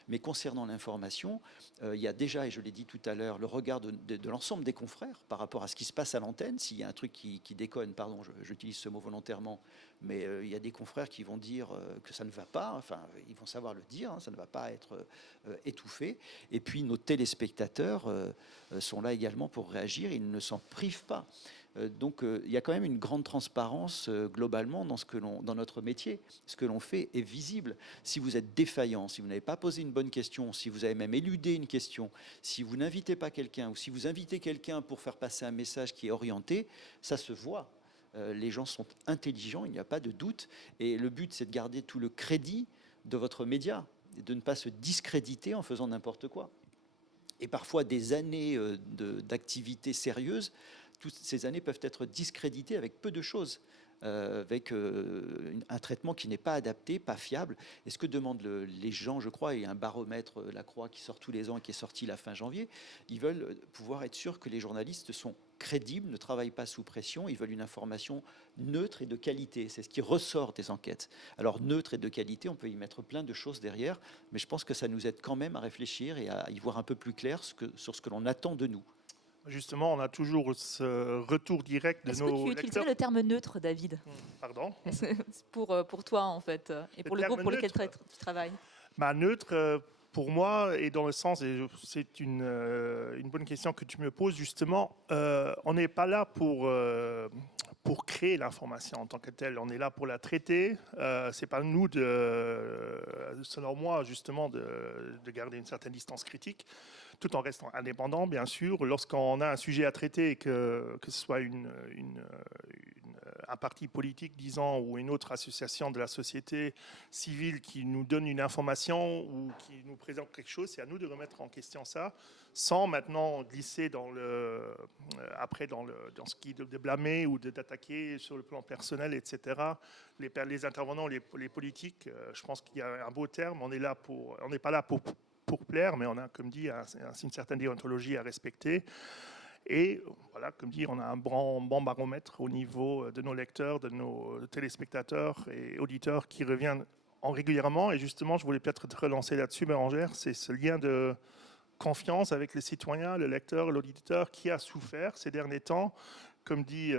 Mais concernant l'information, il y a déjà, et je l'ai dit tout à l'heure, le regard de l'ensemble des confrères par rapport à ce qui se passe à l'antenne. S'il y a un truc qui déconne, pardon, j'utilise ce mot volontairement, mais il y a des confrères qui vont dire que ça ne va pas, enfin, ils vont savoir le dire, hein, ça ne va pas être étouffé. Et puis nos téléspectateurs sont là également pour réagir, ils ne s'en privent pas. Donc il y a quand même une grande transparence globalement dans notre métier. Ce que l'on fait est visible. Si vous êtes défaillant, si vous n'avez pas posé une bonne question, si vous avez même éludé une question, si vous n'invitez pas quelqu'un ou si vous invitez quelqu'un pour faire passer un message qui est orienté, ça se voit. Les gens sont intelligents, il n'y a pas de doute. Et le but, c'est de garder tout le crédit de votre média, et de ne pas se discréditer en faisant n'importe quoi. Et parfois, des années d'activité sérieuse, toutes ces années peuvent être discréditées avec peu de choses, avec un traitement qui n'est pas adapté, pas fiable. Et ce que demandent les gens, je crois, et un baromètre, La Croix, qui sort tous les ans et qui est sorti la fin janvier, ils veulent pouvoir être sûrs que les journalistes sont crédibles, ne travaillent pas sous pression, ils veulent une information neutre et de qualité. C'est ce qui ressort des enquêtes. Alors, neutre et de qualité, on peut y mettre plein de choses derrière, mais je pense que ça nous aide quand même à réfléchir et à y voir un peu plus clair sur ce que l'on attend de nous. Justement, on a toujours ce retour direct de Est-ce nos que tu lecteurs. utiliserais le terme neutre, David? Pardon? Pour toi, en fait, et pour le terme groupe pour lequel neutre. tu travailles. Neutre, pour moi, et dans le sens, et c'est une bonne question que tu me poses, justement, on n'est pas là pour créer l'information en tant que telle, on est là pour la traiter. C'est pas nous, selon moi, justement, de garder une certaine distance critique, tout en restant indépendant, bien sûr. Lorsqu'on a un sujet à traiter, que ce soit un parti politique, disons, ou une autre association de la société civile qui nous donne une information ou qui nous présente quelque chose, c'est à nous de remettre en question ça, sans maintenant glisser dans ce qui est de blâmer ou d'attaquer sur le plan personnel, etc. Les intervenants, les politiques, je pense qu'il y a un beau terme, on n'est pas là pour plaire, mais on a, comme dit, une certaine déontologie à respecter. Et voilà, comme dit, on a un bon baromètre au niveau de nos lecteurs, de nos téléspectateurs et auditeurs qui reviennent régulièrement. Et justement, je voulais peut-être te relancer là-dessus, Bérangère, c'est ce lien de confiance avec les citoyens, le lecteur, l'auditeur qui a souffert ces derniers temps. Comme dit,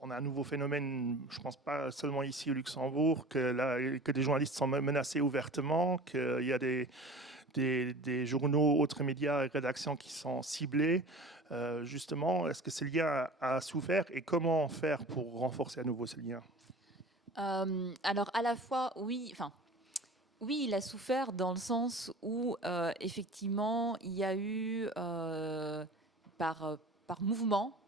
on a un nouveau phénomène, je ne pense pas seulement ici au Luxembourg, que des journalistes sont menacés ouvertement, qu'il y a des journaux, autres médias et rédactions qui sont ciblés. Justement, est-ce que ce lien a souffert et comment faire pour renforcer à nouveau ce lien? Alors, à la fois, oui, il a souffert dans le sens où, effectivement, il y a eu, par mouvement,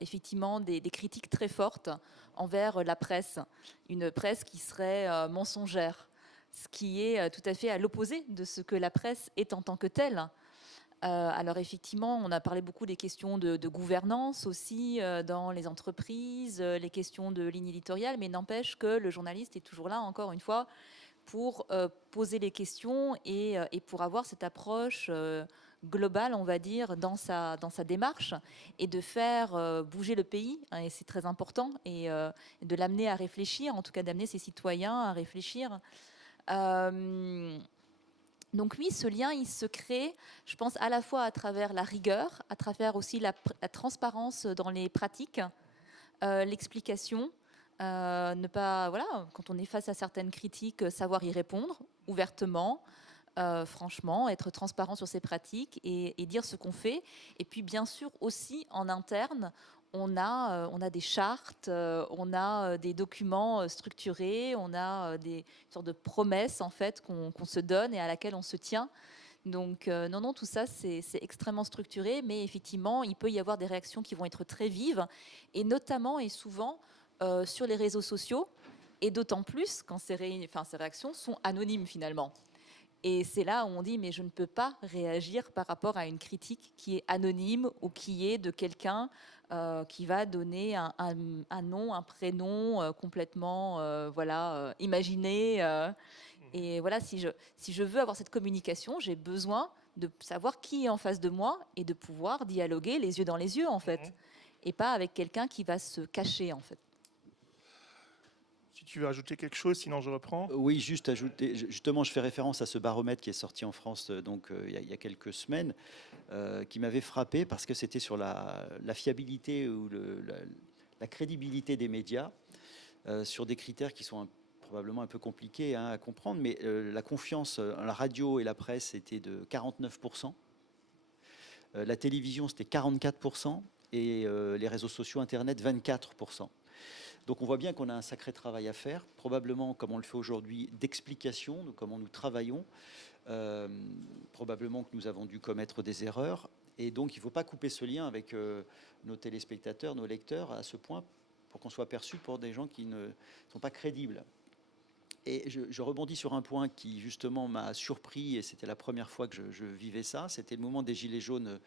effectivement, des critiques très fortes envers la presse. Une presse qui serait mensongère, ce qui est tout à fait à l'opposé de ce que la presse est en tant que telle. Alors effectivement, on a parlé beaucoup des questions de gouvernance aussi dans les entreprises, les questions de ligne éditoriale, mais n'empêche que le journaliste est toujours là, encore une fois, pour poser les questions et pour avoir cette approche global, on va dire, dans sa démarche et de faire bouger le pays, hein, et c'est très important, et de l'amener à réfléchir, en tout cas d'amener ses citoyens à réfléchir. Donc oui, ce lien, il se crée, je pense, à la fois à travers la rigueur, à travers aussi la transparence dans les pratiques, l'explication, ne pas, voilà, quand on est face à certaines critiques, savoir y répondre ouvertement, franchement, être transparent sur ses pratiques et dire ce qu'on fait. Et puis bien sûr aussi en interne, on a des chartes, on a des documents structurés, on a des sortes de promesses en fait qu'on se donne et à laquelle on se tient. Donc non, tout ça c'est extrêmement structuré, mais effectivement il peut y avoir des réactions qui vont être très vives, et notamment et souvent sur les réseaux sociaux, et d'autant plus quand ces réactions sont anonymes finalement. Et c'est là où on dit, mais je ne peux pas réagir par rapport à une critique qui est anonyme ou qui est de quelqu'un qui va donner un nom, un prénom complètement imaginé. Et voilà, si je veux avoir cette communication, j'ai besoin de savoir qui est en face de moi et de pouvoir dialoguer les yeux dans les yeux, en fait. Et pas avec quelqu'un qui va se cacher, en fait. Si tu veux ajouter quelque chose, sinon je reprends. Oui, juste ajouter, justement, je fais référence à ce baromètre qui est sorti en France il y a quelques semaines, qui m'avait frappé parce que c'était sur la fiabilité ou la crédibilité des médias, sur des critères qui sont probablement un peu compliqués à comprendre, mais la confiance en la radio et la presse était de 49%, la télévision c'était 44%, et les réseaux sociaux, Internet 24%. Donc on voit bien qu'on a un sacré travail à faire, probablement comme on le fait aujourd'hui, d'explication de comment nous travaillons, probablement que nous avons dû commettre des erreurs, et donc il ne faut pas couper ce lien avec nos téléspectateurs, nos lecteurs, à ce point, pour qu'on soit perçu pour des gens qui ne sont pas crédibles. Et je rebondis sur un point qui justement m'a surpris, et c'était la première fois que je vivais ça, c'était le moment des Gilets jaunes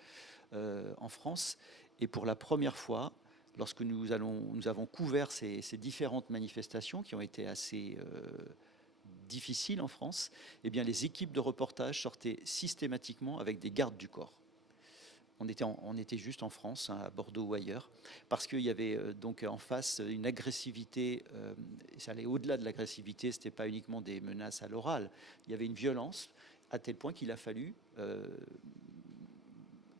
en France, et pour la première fois, lorsque nous avons couvert ces différentes manifestations qui ont été assez difficiles en France, eh bien les équipes de reportage sortaient systématiquement avec des gardes du corps. On était juste en France, hein, à Bordeaux ou ailleurs, parce qu'il y avait donc en face une agressivité, ça allait au-delà de l'agressivité, ce n'était pas uniquement des menaces à l'oral, il y avait une violence à tel point qu'il a fallu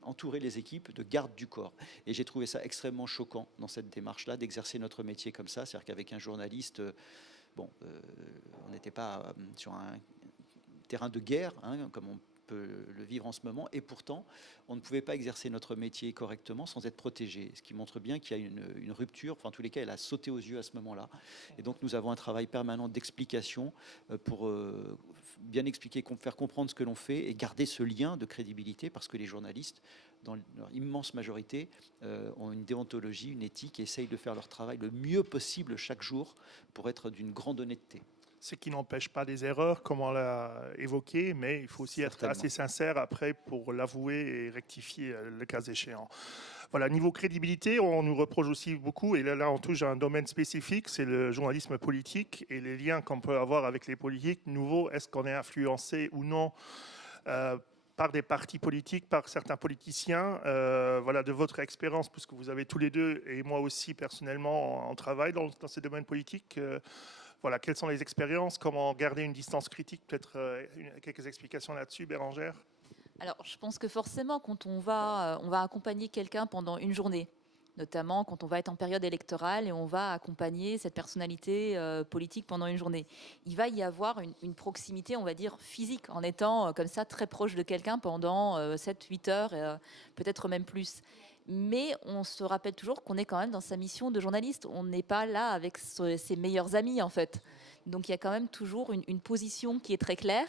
entourer les équipes de garde du corps. Et j'ai trouvé ça extrêmement choquant dans cette démarche-là, d'exercer notre métier comme ça. C'est-à-dire qu'avec un journaliste, on n'était pas sur un terrain de guerre, hein, comme on peut le vivre en ce moment, et pourtant, on ne pouvait pas exercer notre métier correctement sans être protégé, ce qui montre bien qu'il y a une rupture, enfin en tous les cas, elle a sauté aux yeux à ce moment-là. Et donc nous avons un travail permanent d'explication pour bien expliquer, faire comprendre ce que l'on fait et garder ce lien de crédibilité, parce que les journalistes, dans leur immense majorité, ont une déontologie, une éthique, et essayent de faire leur travail le mieux possible chaque jour pour être d'une grande honnêteté. Ce qui n'empêche pas des erreurs, comme on l'a évoqué, mais il faut aussi être assez sincère après pour l'avouer et rectifier le cas échéant. Voilà, niveau crédibilité, on nous reproche aussi beaucoup, et là on touche à un domaine spécifique, c'est le journalisme politique et les liens qu'on peut avoir avec les politiques. Nouveau, est-ce qu'on est influencé ou non par des partis politiques, par certains politiciens. Voilà, de votre expérience, puisque vous avez tous les deux, et moi aussi personnellement, en travail dans ces domaines politiques, voilà, quelles sont les expériences, comment garder une distance critique, peut-être quelques explications là-dessus, Bérangère? Alors, je pense que forcément, quand on va accompagner quelqu'un pendant une journée, notamment quand on va être en période électorale et on va accompagner cette personnalité politique pendant une journée, il va y avoir une proximité, on va dire, physique, en étant comme ça très proche de quelqu'un pendant 7-8 heures, peut-être même plus. Mais on se rappelle toujours qu'on est quand même dans sa mission de journaliste. On n'est pas là avec ses meilleurs amis, en fait. Donc il y a quand même toujours une position qui est très claire,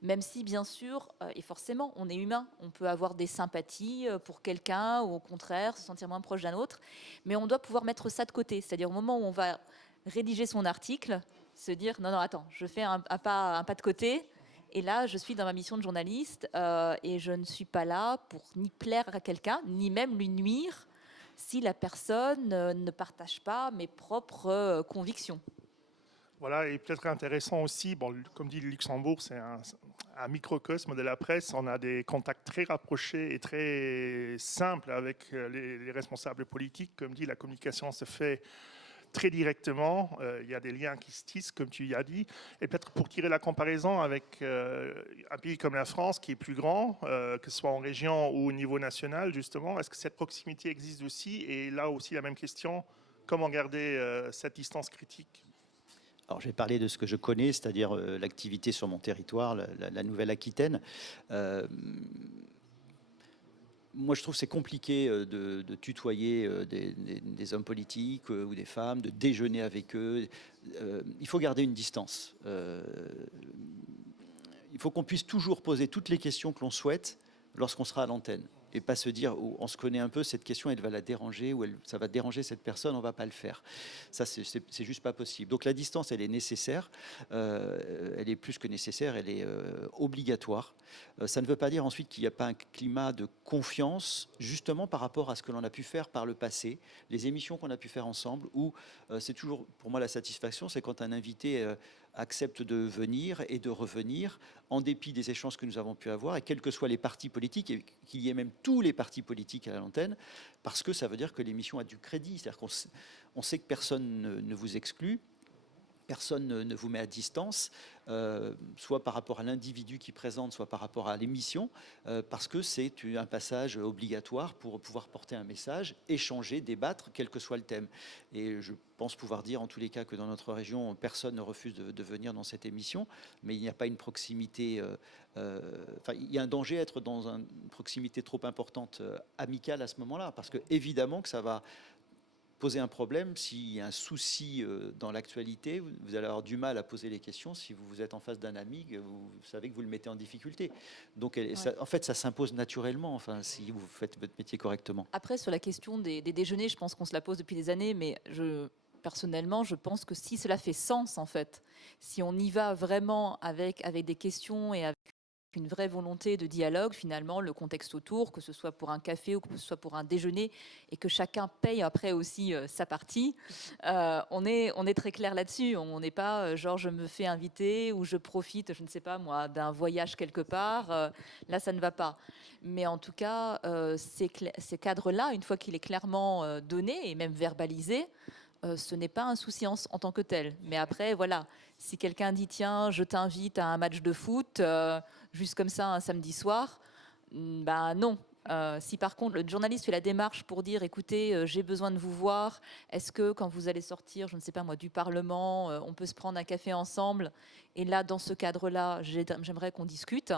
même si bien sûr, et forcément, on est humain, on peut avoir des sympathies pour quelqu'un ou au contraire se sentir moins proche d'un autre, mais on doit pouvoir mettre ça de côté. C'est-à-dire au moment où on va rédiger son article, se dire non, attends, je fais un pas de côté. Et là, je suis dans ma mission de journaliste et je ne suis pas là pour ni plaire à quelqu'un, ni même lui nuire si la personne ne partage pas mes propres convictions. Voilà, et peut-être intéressant aussi, bon, comme dit le Luxembourg, c'est un microcosme de la presse. On a des contacts très rapprochés et très simples avec les responsables politiques. Comme dit, la communication se fait très directement. Il y a des liens qui se tissent, comme tu y as dit. Et peut-être pour tirer la comparaison avec un pays comme la France, qui est plus grand, que ce soit en région ou au niveau national, justement, est-ce que cette proximité existe aussi? Et là aussi, la même question, comment garder cette distance critique? Alors, je vais parler de ce que je connais, c'est-à-dire l'activité sur mon territoire, la Nouvelle-Aquitaine. Moi, je trouve que c'est compliqué de tutoyer des hommes politiques ou des femmes, de déjeuner avec eux. Il faut garder une distance. Il faut qu'on puisse toujours poser toutes les questions que l'on souhaite lorsqu'on sera à l'antenne. Et pas se dire, oh, on se connaît un peu, cette question, elle va la déranger, ou ça va déranger cette personne, on ne va pas le faire. Ça, c'est juste pas possible. Donc la distance, elle est nécessaire, elle est plus que nécessaire, elle est obligatoire. Ça ne veut pas dire ensuite qu'il n'y a pas un climat de confiance, justement par rapport à ce que l'on a pu faire par le passé, les émissions qu'on a pu faire ensemble, où c'est toujours, pour moi, la satisfaction, c'est quand un invité accepte de venir et de revenir en dépit des échanges que nous avons pu avoir, et quels que soient les partis politiques, et qu'il y ait même tous les partis politiques à l'antenne, parce que ça veut dire que l'émission a du crédit, c'est-à-dire qu'on sait que personne ne vous exclut, personne ne vous met à distance, soit par rapport à l'individu qui présente, soit par rapport à l'émission, parce que c'est un passage obligatoire pour pouvoir porter un message, échanger, débattre, quel que soit le thème. Et je pense pouvoir dire en tous les cas que dans notre région, personne ne refuse de venir dans cette émission, mais il n'y a pas une proximité, enfin, il y a un danger à être dans une proximité trop importante, amicale à ce moment-là, parce que évidemment que ça va poser un problème. S'il y a un souci dans l'actualité, vous allez avoir du mal à poser les questions. Si vous êtes en face d'un ami, vous savez que vous le mettez en difficulté. Donc, ouais. En fait, ça s'impose naturellement, enfin, si vous faites votre métier correctement. Après, sur la question des déjeuners, je pense qu'on se la pose depuis des années, mais personnellement, je pense que si cela fait sens, en fait, si on y va vraiment avec des questions et avec une vraie volonté de dialogue, finalement, le contexte autour, que ce soit pour un café ou que ce soit pour un déjeuner, et que chacun paye après aussi sa partie, on est très clair là-dessus. On n'est pas genre je me fais inviter ou je profite, je ne sais pas moi, d'un voyage quelque part. Là, ça ne va pas. Mais en tout cas, ces cadres-là, une fois qu'il est clairement donné et même verbalisé, ce n'est pas un souci en tant que tel. Mais après, voilà, si quelqu'un dit tiens, je t'invite à un match de foot, juste comme ça un samedi soir, ben non. Si par contre le journaliste fait la démarche pour dire écoutez, j'ai besoin de vous voir, est-ce que quand vous allez sortir, je ne sais pas moi, du Parlement, on peut se prendre un café ensemble, et là dans ce cadre-là, j'aimerais qu'on discute,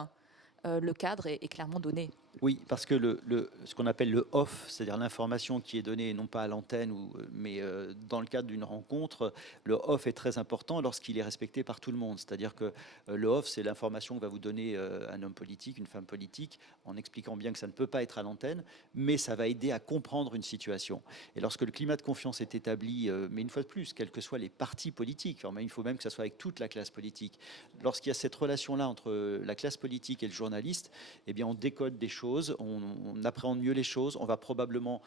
le cadre est clairement donné. Oui, parce que ce qu'on appelle le off, c'est-à-dire l'information qui est donnée non pas à l'antenne, mais dans le cadre d'une rencontre, le off est très important lorsqu'il est respecté par tout le monde. C'est-à-dire que le off, c'est l'information que va vous donner un homme politique, une femme politique, en expliquant bien que ça ne peut pas être à l'antenne, mais ça va aider à comprendre une situation. Et lorsque le climat de confiance est établi, mais une fois de plus, quels que soient les partis politiques, enfin, il faut même que ça soit avec toute la classe politique, lorsqu'il y a cette relation-là entre la classe politique et le journaliste, eh bien, on décode des choses, on appréhende mieux les choses, on va probablement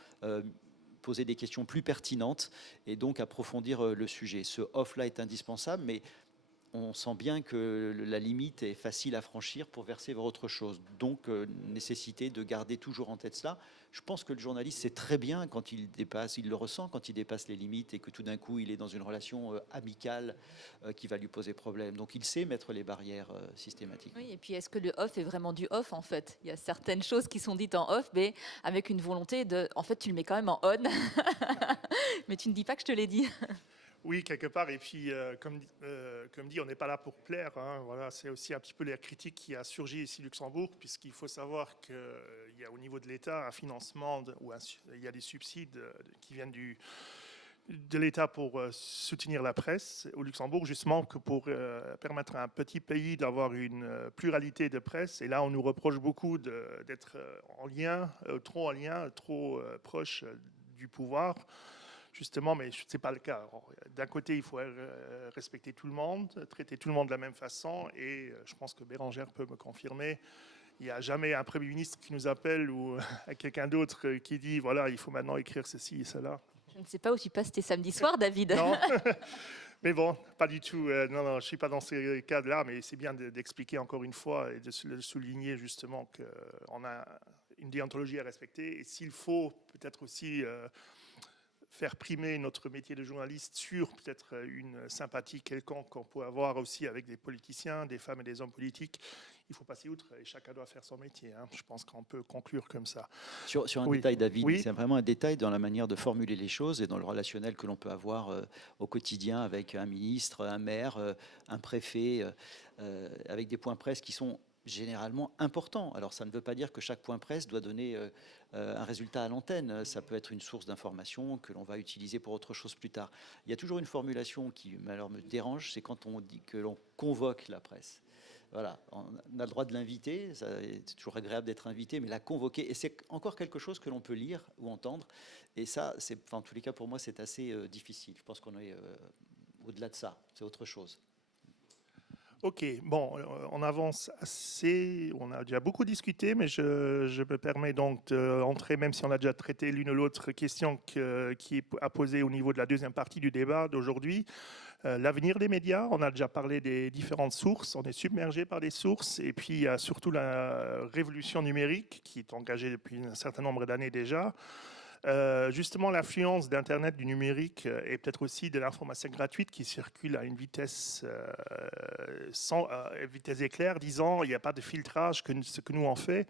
poser des questions plus pertinentes et donc approfondir le sujet. Ce off-là est indispensable, mais on sent bien que la limite est facile à franchir pour verser vers autre chose. Donc, nécessité de garder toujours en tête cela. Je pense que le journaliste sait très bien quand il dépasse, il le ressent quand il dépasse les limites et que tout d'un coup, il est dans une relation amicale qui va lui poser problème. Donc, il sait mettre les barrières systématiquement. Oui, et puis est-ce que le off est vraiment du off en fait? Il y a certaines choses qui sont dites en off, mais avec une volonté de... En fait, tu le mets quand même en on, mais tu ne dis pas que je te l'ai dit. Oui, quelque part. Et puis, comme dit, on n'est pas là pour plaire. Hein. Voilà, c'est aussi un petit peu la critique qui a surgi ici au Luxembourg, puisqu'il faut savoir qu'il y a au niveau de l'État un financement, il y a des subsides qui viennent de l'État pour soutenir la presse au Luxembourg, justement que pour permettre à un petit pays d'avoir une pluralité de presse. Et là, on nous reproche beaucoup d'être en lien, trop proche du pouvoir. Justement, mais ce n'est pas le cas. D'un côté, il faut respecter tout le monde, traiter tout le monde de la même façon, et je pense que Bérangère peut me confirmer. Il n'y a jamais un Premier ministre qui nous appelle ou quelqu'un d'autre qui dit, voilà, il faut maintenant écrire ceci et cela. Je ne sais pas où tu passes tes samedis soirs, David. Non. Mais bon, pas du tout. Non, non, je ne suis pas dans ce cadre-là, mais c'est bien d'expliquer encore une fois et de souligner justement qu'on a une déontologie à respecter. Et s'il faut peut-être aussi faire primer notre métier de journaliste sur peut-être une sympathie quelconque qu'on peut avoir aussi avec des politiciens, des femmes et des hommes politiques, il faut passer outre et chacun doit faire son métier. Hein. Je pense qu'on peut conclure comme ça. Sur un Oui. détail, David, Oui. c'est vraiment un détail dans la manière de formuler les choses et dans le relationnel que l'on peut avoir au quotidien avec un ministre, un maire, un préfet, avec des points presse qui sont généralement importants. Alors ça ne veut pas dire que chaque point presse doit donner un résultat à l'antenne. Ça peut être une source d'information que l'on va utiliser pour autre chose plus tard. Il y a toujours une formulation qui alors me dérange, c'est quand on dit que l'on convoque la presse. Voilà, on a le droit de l'inviter, c'est toujours agréable d'être invité, mais la convoquer, et c'est encore quelque chose que l'on peut lire ou entendre, et ça, en tous les cas pour moi, c'est assez difficile. Je pense qu'on est au-delà de ça, c'est autre chose. Ok, bon, on avance assez, on a déjà beaucoup discuté, mais je me permets donc d'entrer, même si on a déjà traité l'une ou l'autre question qui est à poser au niveau de la deuxième partie du débat d'aujourd'hui. L'avenir des médias, on a déjà parlé des différentes sources, on est submergé par des sources, et puis il y a surtout la révolution numérique qui est engagée depuis un certain nombre d'années déjà. Justement, l'influence d'Internet, du numérique et peut-être aussi de l'information gratuite qui circule à une vitesse, vitesse éclair, disant il n'y a pas de filtrage, ce que nous on fait.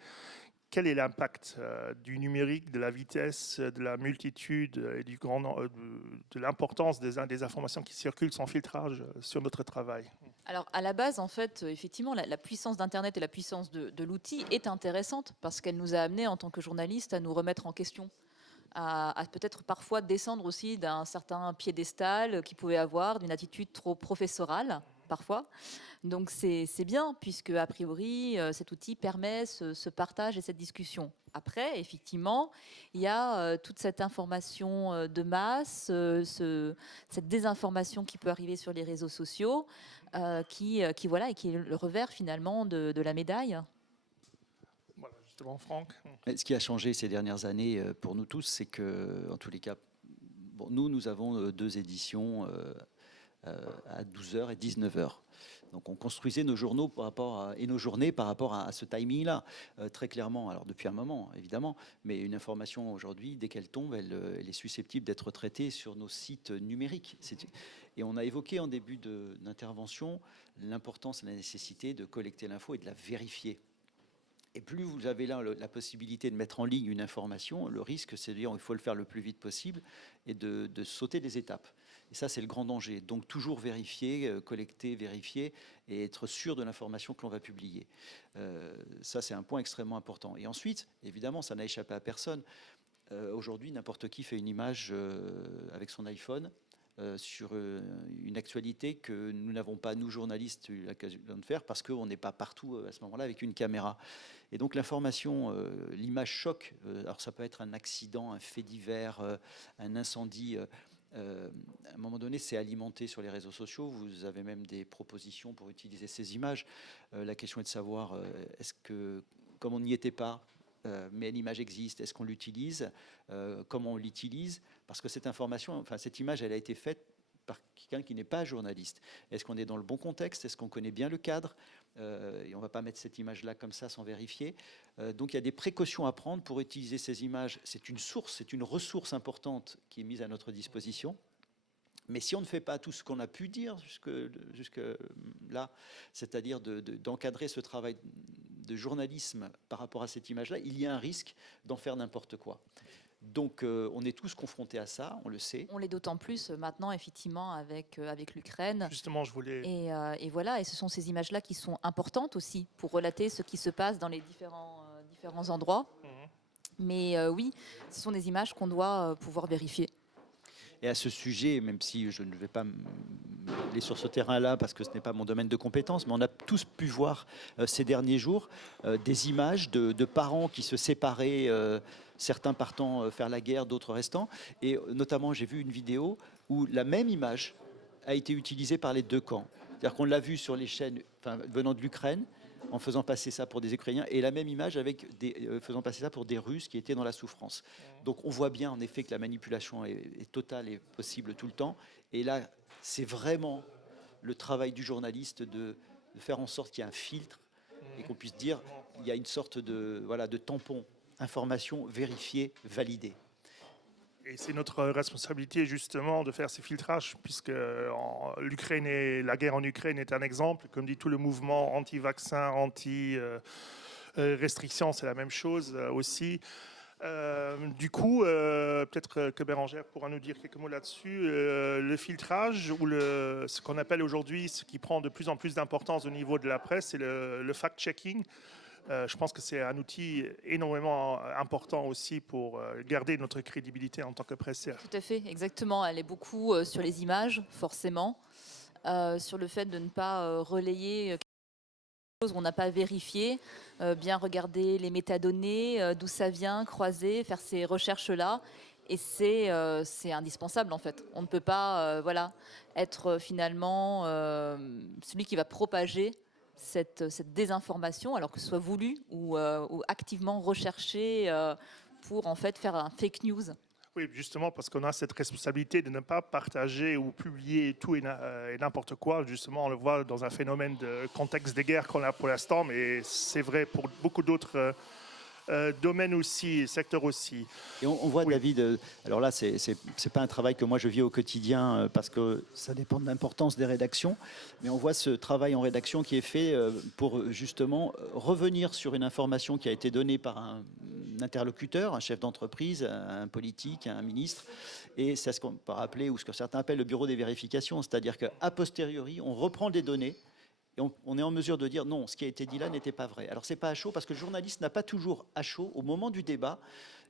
Quel est l'impact du numérique, de la vitesse, de la multitude et de l'importance des informations qui circulent sans filtrage sur notre travail? Alors, à la base, en fait, effectivement, la puissance d'Internet et la puissance de l'outil est intéressante parce qu'elle nous a amenés, en tant que journalistes, à nous remettre en question, à peut-être parfois descendre aussi d'un certain piédestal qu'il pouvait avoir, d'une attitude trop professorale, parfois. Donc c'est bien, puisque a priori, cet outil permet ce partage et cette discussion. Après, effectivement, il y a toute cette information de masse, cette désinformation qui peut arriver sur les réseaux sociaux, voilà, et qui est le revers finalement de la médaille. Voilà, justement, Franck. Ce qui a changé ces dernières années pour nous tous, c'est que, en tous les cas, bon, nous avons 2 éditions à 12h et 19h. Donc on construisait nos journaux et nos journées par rapport à ce timing-là, très clairement. Alors depuis un moment, évidemment, mais une information aujourd'hui, dès qu'elle tombe, elle est susceptible d'être traitée sur nos sites numériques. Et on a évoqué en début d'intervention l'importance et la nécessité de collecter l'info et de la vérifier. Et plus vous avez là la possibilité de mettre en ligne une information, le risque, c'est de dire qu'il faut le faire le plus vite possible et de sauter des étapes. Et ça, c'est le grand danger. Donc, toujours vérifier, collecter, vérifier et être sûr de l'information que l'on va publier. Ça, c'est un point extrêmement important. Et ensuite, évidemment, ça n'a échappé à personne. Aujourd'hui, n'importe qui fait une image avec son iPhone sur une actualité que nous n'avons pas, nous journalistes, eu l'occasion de faire parce qu'on n'est pas partout à ce moment-là avec une caméra. Et donc l'information, l'image choc, alors ça peut être un accident, un fait divers, un incendie. À un moment donné, c'est alimenté sur les réseaux sociaux. Vous avez même des propositions pour utiliser ces images. La question est de savoir, est-ce que, comme on n'y était pas, mais l'image existe, est-ce qu'on l'utilise, comment on l'utilise, parce que cette information, enfin cette image, elle a été faite par quelqu'un qui n'est pas journaliste. Est-ce qu'on est dans le bon contexte? Est-ce qu'on connaît bien le cadre? Et on ne va pas mettre cette image-là comme ça sans vérifier. Donc il y a des précautions à prendre pour utiliser ces images. C'est une source, c'est une ressource importante qui est mise à notre disposition. Mais si on ne fait pas tout ce qu'on a pu dire jusque là, c'est-à-dire d'encadrer ce travail de journalisme par rapport à cette image-là, il y a un risque d'en faire n'importe quoi. Donc on est tous confrontés à ça, on le sait. On l'est d'autant plus maintenant, effectivement, avec l'Ukraine. Justement, je voulais... Et voilà, et ce sont ces images-là qui sont importantes aussi pour relater ce qui se passe dans les différents endroits. Mais oui, ce sont des images qu'on doit pouvoir vérifier. Et à ce sujet, même si je ne vais pas aller sur ce terrain-là parce que ce n'est pas mon domaine de compétence, mais on a tous pu voir ces derniers jours des images de parents qui se séparaient, certains partant faire la guerre, d'autres restant. Et notamment, j'ai vu une vidéo où la même image a été utilisée par les deux camps. C'est-à-dire qu'on l'a vu sur les chaînes venant de l'Ukraine, en faisant passer ça pour des Ukrainiens, et la même image avec faisant passer ça pour des Russes qui étaient dans la souffrance. Donc on voit bien en effet que la manipulation est totale et possible tout le temps. Et là, c'est vraiment le travail du journaliste de faire en sorte qu'il y ait un filtre et qu'on puisse dire il y a une sorte de tampon, information vérifiée, validée. Et c'est notre responsabilité justement de faire ces filtrages, puisque l'Ukraine et la guerre en Ukraine est un exemple. Comme dit tout le mouvement anti-vaccin, anti-restriction, c'est la même chose aussi. Du coup, peut-être que Bérangère pourra nous dire quelques mots là-dessus. Le filtrage, ou ce qu'on appelle aujourd'hui, ce qui prend de plus en plus d'importance au niveau de la presse, c'est le fact-checking. Je pense que c'est un outil énormément important aussi pour garder notre crédibilité en tant que presse. Tout à fait, exactement. Elle est beaucoup sur les images, forcément, sur le fait de ne pas relayer quelque chose qu'on n'a pas vérifié, bien regarder les métadonnées, d'où ça vient, croiser, faire ces recherches-là. Et c'est indispensable en fait. On ne peut pas être finalement celui qui va propager cette désinformation, alors que ce soit voulu ou activement recherché pour en fait faire un fake news. Oui, justement, parce qu'on a cette responsabilité de ne pas partager ou publier tout et n'importe quoi. Justement, on le voit dans un phénomène de contexte de guerre qu'on a pour l'instant, mais c'est vrai pour beaucoup d'autres domaines aussi, secteurs aussi. Et on voit, oui. David, alors là, c'est pas un travail que moi je vis au quotidien parce que ça dépend de l'importance des rédactions, mais on voit ce travail en rédaction qui est fait pour justement revenir sur une information qui a été donnée par un interlocuteur, un chef d'entreprise, un politique, un ministre, et c'est ce qu'on peut appeler, ou ce que certains appellent le bureau des vérifications, c'est-à-dire qu'à posteriori, on reprend des données, et on est en mesure de dire non, ce qui a été dit là n'était pas vrai. Alors c'est pas à chaud parce que le journaliste n'a pas toujours à chaud au moment du débat,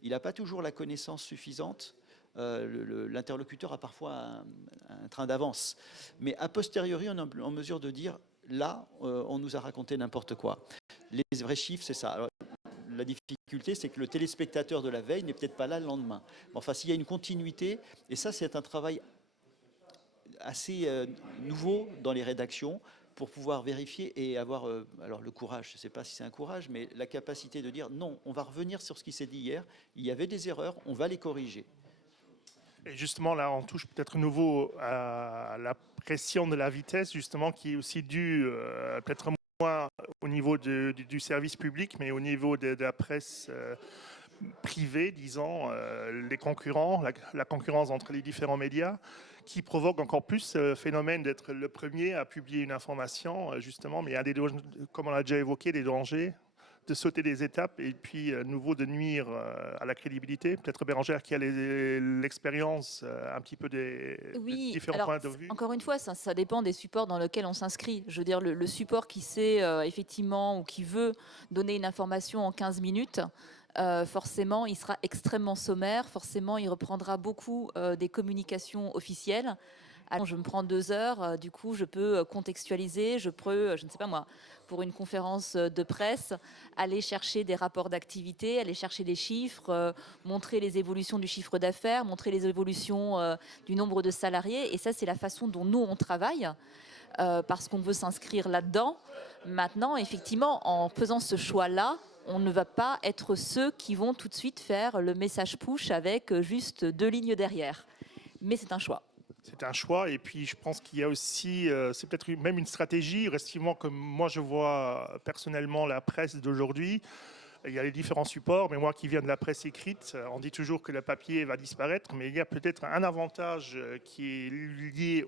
il n'a pas toujours la connaissance suffisante. L'interlocuteur a parfois un train d'avance, mais a posteriori on est en mesure de dire là on nous a raconté n'importe quoi. Les vrais chiffres c'est ça. Alors, la difficulté, c'est que le téléspectateur de la veille n'est peut-être pas là le lendemain. Enfin, s'il y a une continuité, et ça c'est un travail assez nouveau dans les rédactions, pour pouvoir vérifier et avoir alors le courage, je ne sais pas si c'est un courage, mais la capacité de dire non, on va revenir sur ce qui s'est dit hier, il y avait des erreurs, on va les corriger. Et justement, là, on touche peut-être nouveau à la pression de la vitesse, justement, qui est aussi due peut-être moins au niveau du service public, mais au niveau de la presse privée, disons, les concurrents, la concurrence entre les différents médias, qui provoque encore plus ce phénomène d'être le premier à publier une information, justement, mais il y a comme on l'a déjà évoqué, des dangers, de sauter des étapes et puis nouveau de nuire à la crédibilité. Peut-être Bérangère qui a l'expérience un petit peu des différents points de vue. Encore une fois, ça dépend des supports dans lesquels on s'inscrit. Je veux dire, le support qui sait effectivement ou qui veut donner une information en 15 minutes, forcément, il sera extrêmement sommaire. Forcément, il reprendra beaucoup des communications officielles. Alors, je me prends 2 heures, du coup, je peux contextualiser, je peux, je ne sais pas moi, pour une conférence de presse, aller chercher des rapports d'activité, aller chercher des chiffres, montrer les évolutions du chiffre d'affaires, montrer les évolutions du nombre de salariés. Et ça, c'est la façon dont nous, on travaille, parce qu'on veut s'inscrire là-dedans. Maintenant, effectivement, en faisant ce choix-là, on ne va pas être ceux qui vont tout de suite faire le message push avec juste 2 lignes derrière. Mais c'est un choix. C'est un choix, et puis je pense qu'il y a aussi, c'est peut-être même une stratégie, respectivement, comme moi je vois personnellement la presse d'aujourd'hui. Il y a les différents supports, mais moi qui viens de la presse écrite, on dit toujours que le papier va disparaître, mais il y a peut-être un avantage qui est lié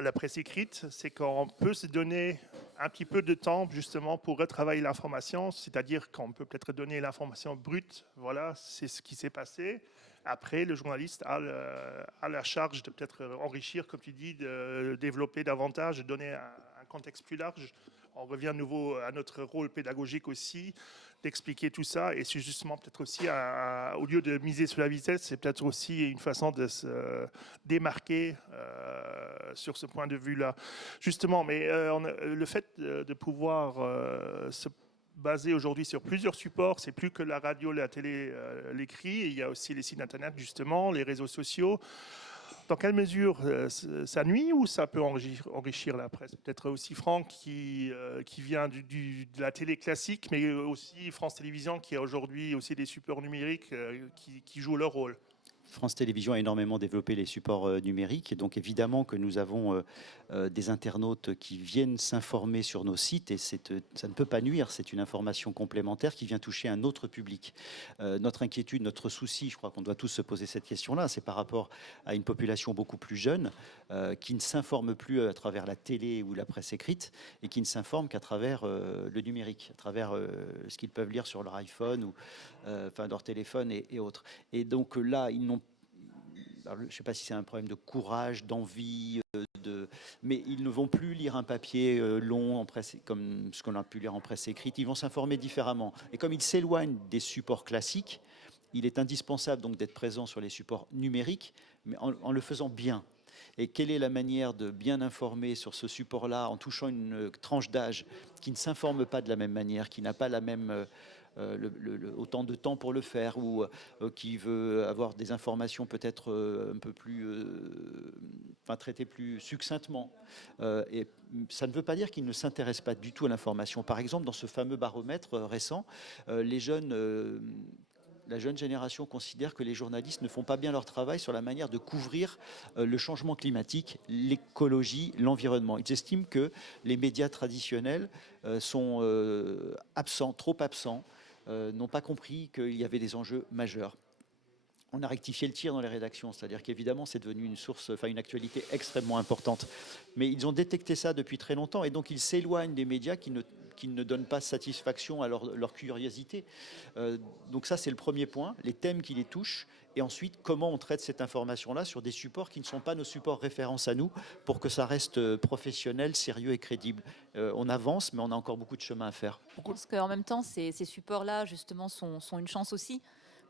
à la presse écrite, c'est qu'on peut se donner un petit peu de temps justement pour retravailler l'information, c'est-à-dire qu'on peut peut-être donner l'information brute, voilà, c'est ce qui s'est passé. Après, le journaliste a la charge de peut-être enrichir, comme tu dis, de développer davantage, de donner un contexte plus large. On revient à nouveau à notre rôle pédagogique aussi, d'expliquer tout ça. Et c'est justement peut-être aussi, au lieu de miser sur la vitesse, c'est peut-être aussi une façon de se démarquer sur ce point de vue-là. Justement, mais le fait de pouvoir se basé aujourd'hui sur plusieurs supports, c'est plus que la radio, la télé, l'écrit, il y a aussi les sites internet justement, les réseaux sociaux. Dans quelle mesure ça nuit ou ça peut enrichir la presse? Peut-être aussi Franck qui vient de la télé classique, mais aussi France Télévisions qui a aujourd'hui aussi des supports numériques qui jouent leur rôle. France Télévisions a énormément développé les supports numériques et donc évidemment que nous avons des internautes qui viennent s'informer sur nos sites et ça ne peut pas nuire, c'est une information complémentaire qui vient toucher un autre public. Notre inquiétude, notre souci, je crois qu'on doit tous se poser cette question-là, c'est par rapport à une population beaucoup plus jeune qui ne s'informe plus à travers la télé ou la presse écrite et qui ne s'informe qu'à travers le numérique, à travers ce qu'ils peuvent lire sur leur iPhone ou enfin leur téléphone et autres. Et donc là, ils n'ont, alors, je ne sais pas si c'est un problème de courage, d'envie, mais ils ne vont plus lire un papier long en presse, comme ce qu'on a pu lire en presse écrite. Ils vont s'informer différemment. Et comme ils s'éloignent des supports classiques, il est indispensable donc d'être présent sur les supports numériques, mais en le faisant bien. Et quelle est la manière de bien informer sur ce support-là en touchant une tranche d'âge qui ne s'informe pas de la même manière, qui n'a pas la même autant de temps pour le faire ou qui veut avoir des informations peut-être un peu plus, enfin traitées plus succinctement. Et ça ne veut pas dire qu'il ne s'intéresse pas du tout à l'information. Par exemple, dans ce fameux baromètre récent, les jeunes la jeune génération considère que les journalistes ne font pas bien leur travail sur la manière de couvrir le changement climatique, l'écologie, l'environnement. Ils estiment que les médias traditionnels sont absents, trop absents, n'ont pas compris qu'il y avait des enjeux majeurs. On a rectifié le tir dans les rédactions, c'est-à-dire qu'évidemment c'est devenu une source, enfin une actualité extrêmement importante. Mais ils ont détecté ça depuis très longtemps et donc ils s'éloignent des médias qui ne donnent pas satisfaction à leur curiosité. Donc ça c'est le premier point, les thèmes qui les touchent. Et ensuite, comment on traite cette information-là sur des supports qui ne sont pas nos supports références à nous pour que ça reste professionnel, sérieux et crédible. On avance, mais on a encore beaucoup de chemin à faire. Je pense qu'en même temps, ces supports-là, justement, sont une chance aussi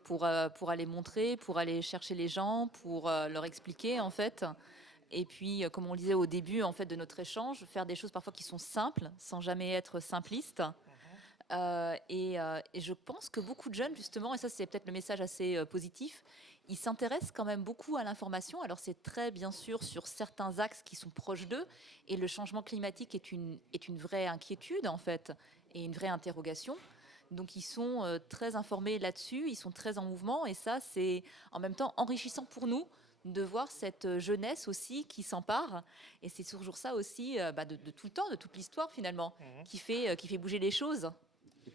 pour aller montrer, pour aller chercher les gens, pour leur expliquer, en fait. Et puis, comme on le disait au début, en fait, de notre échange, faire des choses parfois qui sont simples, sans jamais être simplistes. Et je pense que beaucoup de jeunes, justement, et ça c'est peut-être le message assez positif, ils s'intéressent quand même beaucoup à l'information. Alors c'est très bien sûr sur certains axes qui sont proches d'eux, et le changement climatique est une vraie inquiétude en fait, et une vraie interrogation. Donc ils sont très informés là-dessus, ils sont très en mouvement, et ça c'est en même temps enrichissant pour nous de voir cette jeunesse aussi qui s'empare. Et c'est toujours ça aussi de tout le temps, de toute l'histoire finalement, qui fait bouger les choses.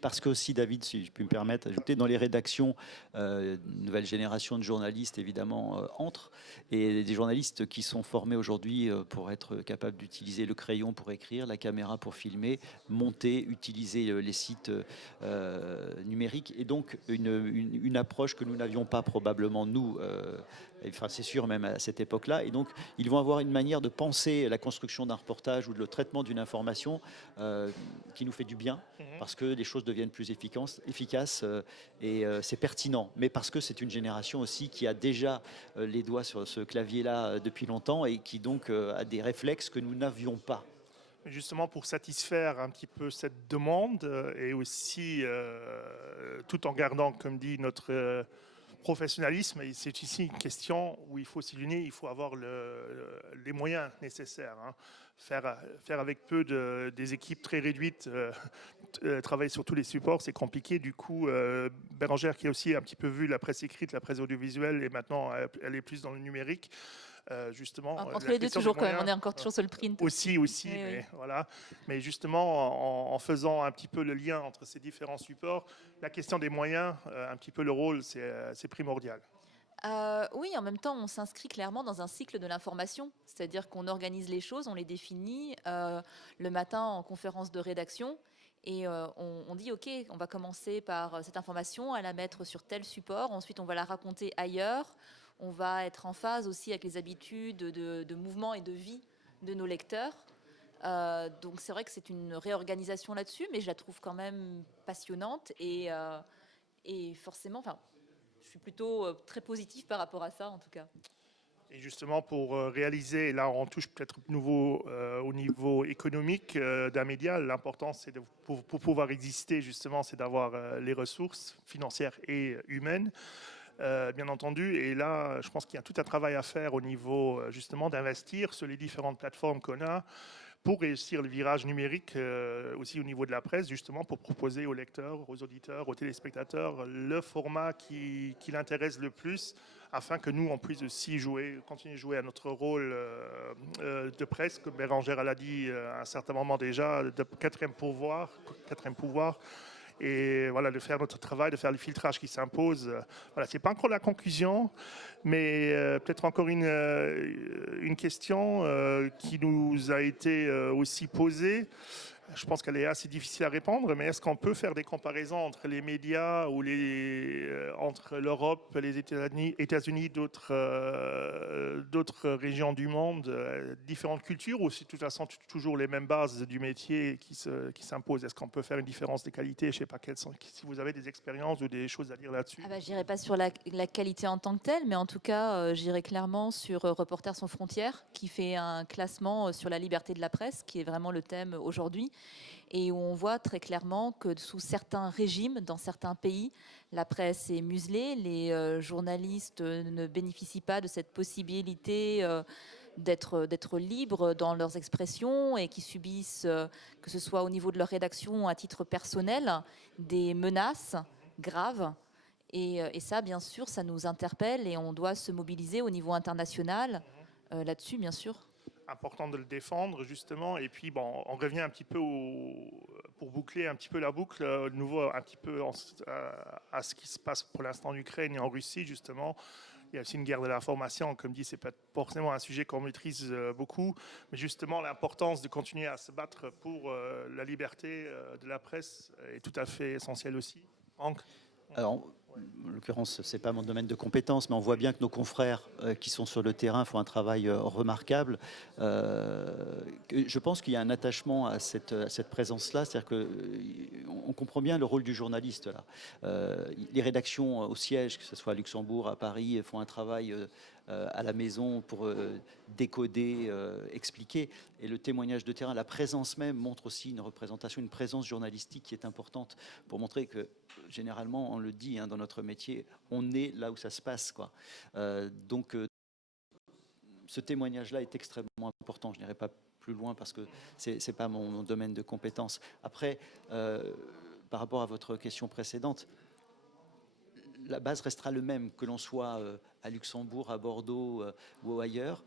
Parce que aussi, David, si je puis me permettre, ajouter dans les rédactions, une nouvelle génération de journalistes, évidemment, entre. Et des journalistes qui sont formés aujourd'hui pour être capables d'utiliser le crayon pour écrire, la caméra pour filmer, monter, utiliser les sites numériques. Et donc, une approche que nous n'avions pas probablement, nous, enfin, c'est sûr, même à cette époque-là. Et donc, ils vont avoir une manière de penser la construction d'un reportage ou le traitement d'une information qui nous fait du bien, parce que les choses deviennent plus efficaces et c'est pertinent. Mais parce que c'est une génération aussi qui a déjà les doigts sur ce clavier-là depuis longtemps et qui donc a des réflexes que nous n'avions pas. Justement pour satisfaire un petit peu cette demande et aussi tout en gardant, comme dit, notre professionnalisme, et c'est ici une question où il faut s'illuminer, il faut avoir les moyens nécessaires. Hein. Faire avec peu des équipes très réduites, travailler sur tous les supports, c'est compliqué. Du coup, Bérangère qui a aussi un petit peu vu la presse écrite, la presse audiovisuelle, et maintenant elle est plus dans le numérique. Justement, entre les deux toujours quand même, on est encore toujours sur le print. Aussi, oui, mais oui. voilà. Mais justement, en faisant un petit peu le lien entre ces différents supports, la question des moyens, un petit peu le rôle, c'est primordial. Oui, en même temps, on s'inscrit clairement dans un cycle de l'information, c'est-à-dire qu'on organise les choses, on les définit le matin en conférence de rédaction. Et on dit, OK, on va commencer par cette information, à la mettre sur tel support, ensuite on va la raconter ailleurs, on va être en phase aussi avec les habitudes de mouvement et de vie de nos lecteurs. Donc c'est vrai que c'est une réorganisation là-dessus, mais je la trouve quand même passionnante et forcément, enfin, je suis plutôt très positive par rapport à ça en tout cas. Et justement, pour réaliser, là on touche peut-être nouveau au niveau économique d'un média, l'important c'est pour pouvoir exister justement, c'est d'avoir les ressources financières et humaines. bien entendu. Et là, je pense qu'il y a tout un travail à faire au niveau justement d'investir sur les différentes plateformes qu'on a pour réussir le virage numérique aussi au niveau de la presse, justement pour proposer aux lecteurs, aux auditeurs, aux téléspectateurs le format qui l'intéresse le plus, afin que nous, on puisse aussi continuer de jouer à notre rôle de presse, comme Bérangère l'a dit à un certain moment déjà, de quatrième pouvoir. Et voilà, de faire notre travail, de faire le filtrage qui s'impose. Voilà, c'est pas encore la conclusion, mais peut-être encore une question qui nous a été aussi posée. Je pense qu'elle est assez difficile à répondre, mais est-ce qu'on peut faire des comparaisons entre les médias ou entre l'Europe, les États-Unis, d'autres régions du monde, différentes cultures, ou c'est de toute façon toujours les mêmes bases du métier qui s'imposent? Est-ce qu'on peut faire une différence de qualité? Je ne sais pas si vous avez des expériences ou des choses à dire là-dessus. Je n'irai pas sur la qualité en tant que telle, mais en tout cas, j'irai clairement sur Reporters sans frontières, qui fait un classement sur la liberté de la presse, qui est vraiment le thème aujourd'hui, et où on voit très clairement que sous certains régimes, dans certains pays, la presse est muselée, les journalistes ne bénéficient pas de cette possibilité d'être libres dans leurs expressions et qui subissent, que ce soit au niveau de leur rédaction ou à titre personnel, des menaces graves. Et ça, bien sûr, ça nous interpelle et on doit se mobiliser au niveau international là-dessus, bien sûr. Important de le défendre, justement. Et puis, bon, on revient un petit peu pour boucler un petit peu la boucle, de nouveau un petit peu à ce qui se passe pour l'instant en Ukraine et en Russie, justement. Il y a aussi une guerre de l'information. Comme dit, ce n'est pas forcément un sujet qu'on maîtrise beaucoup, mais justement, l'importance de continuer à se battre pour la liberté de la presse est tout à fait essentielle aussi. Franck ? Alors, en l'occurrence, ce n'est pas mon domaine de compétence, mais on voit bien que nos confrères qui sont sur le terrain font un travail remarquable. Je pense qu'il y a un attachement à cette présence-là, c'est-à-dire qu'on comprend bien le rôle du journaliste. Là. Les rédactions au siège, que ce soit à Luxembourg, à Paris, font un travail à la maison pour décoder, expliquer. Et le témoignage de terrain, la présence même montre aussi une représentation, une présence journalistique qui est importante pour montrer que, généralement, on le dit dans notre métier, on est là où ça se passe, quoi. Donc, ce témoignage-là est extrêmement important. Je n'irai pas plus loin parce que ce n'est pas mon domaine de compétence. Après, par rapport à votre question précédente, la base restera le même, que l'on soit à Luxembourg, à Bordeaux ou ailleurs.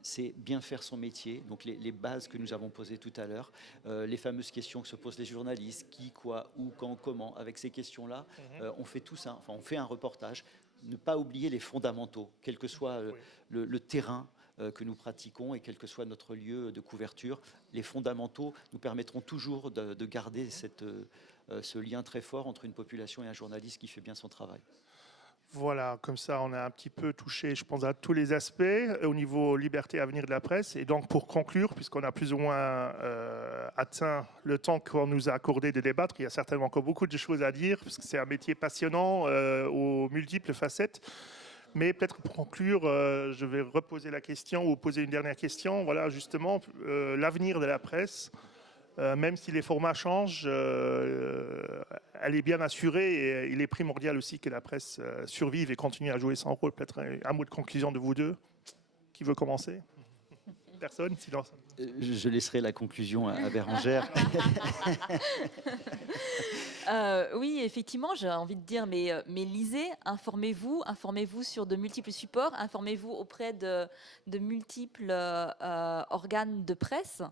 C'est bien faire son métier, donc les bases que nous avons posées tout à l'heure, les fameuses questions que se posent les journalistes, qui, quoi, où, quand, comment. Avec ces questions-là, on fait tout ça, enfin on fait un reportage. Ne pas oublier les fondamentaux, quel que soit le terrain que nous pratiquons et quel que soit notre lieu de couverture. Les fondamentaux nous permettront toujours de garder ce lien très fort entre une population et un journaliste qui fait bien son travail. Voilà, comme ça, on a un petit peu touché, je pense, à tous les aspects au niveau liberté à venir de la presse. Et donc, pour conclure, puisqu'on a plus ou moins atteint le temps qu'on nous a accordé de débattre, il y a certainement encore beaucoup de choses à dire, parce que c'est un métier passionnant aux multiples facettes. Mais peut-être pour conclure, je vais reposer la question ou poser une dernière question. Voilà, justement, l'avenir de la presse. Même si les formats changent, elle est bien assurée et il est primordial aussi que la presse survive et continue à jouer son rôle. Peut-être un mot de conclusion de vous deux. Qui veut commencer? Personne? Silence. Je laisserai la conclusion à Bérangère. Oui, effectivement, j'ai envie de dire, mais lisez, informez-vous sur de multiples supports, informez-vous auprès de multiples organes de presse.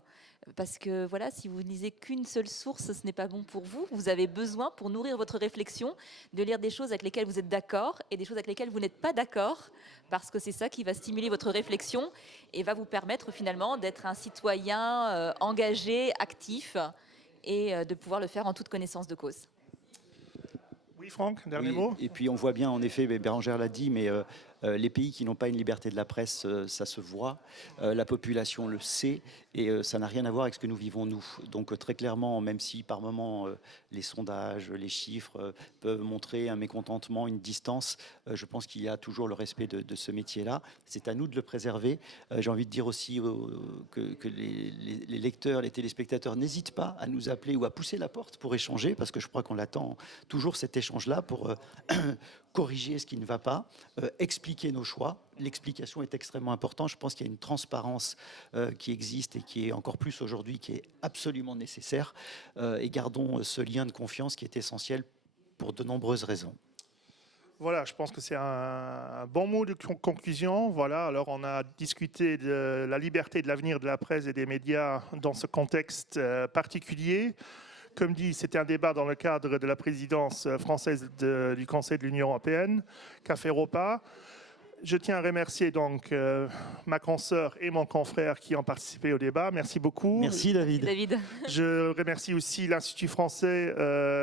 Parce que voilà, si vous ne lisez qu'une seule source, ce n'est pas bon pour vous. Vous avez besoin, pour nourrir votre réflexion, de lire des choses avec lesquelles vous êtes d'accord et des choses avec lesquelles vous n'êtes pas d'accord, parce que c'est ça qui va stimuler votre réflexion et va vous permettre finalement d'être un citoyen engagé, actif et de pouvoir le faire en toute connaissance de cause. Oui, Franck, dernier Oui, mot. et puis on voit bien, en effet, Bérangère l'a dit, mais Les pays qui n'ont pas une liberté de la presse, ça se voit. La population le sait et ça n'a rien à voir avec ce que nous vivons nous. Donc très clairement, même si par moments les sondages, les chiffres peuvent montrer un mécontentement, une distance, je pense qu'il y a toujours le respect de ce métier-là. C'est à nous de le préserver. J'ai envie de dire aussi que les lecteurs, les téléspectateurs n'hésitent pas à nous appeler ou à pousser la porte pour échanger, parce que je crois qu'on attend toujours cet échange-là pour corriger ce qui ne va pas, expliquer nos choix. L'explication est extrêmement importante. Je pense qu'il y a une transparence qui existe et qui est encore plus aujourd'hui, qui est absolument nécessaire. Et gardons ce lien de confiance qui est essentiel pour de nombreuses raisons. Voilà, je pense que c'est un bon mot de conclusion. Voilà, alors on a discuté de la liberté et de l'avenir de la presse et des médias dans ce contexte particulier. Comme dit, c'était un débat dans le cadre de la présidence française du Conseil de l'Union européenne, Café Europa. Je tiens à remercier donc ma consoeur et mon confrère qui ont participé au débat. Merci beaucoup. Merci David. David. Je remercie aussi l'Institut français,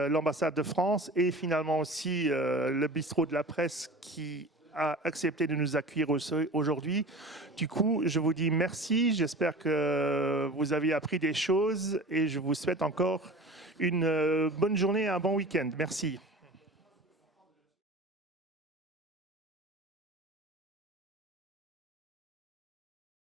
l'ambassade de France et finalement aussi le bistrot de la presse qui a accepté de nous accueillir aujourd'hui. Du coup, je vous dis merci. J'espère que vous avez appris des choses et je vous souhaite encore une bonne journée et un bon week-end. Merci.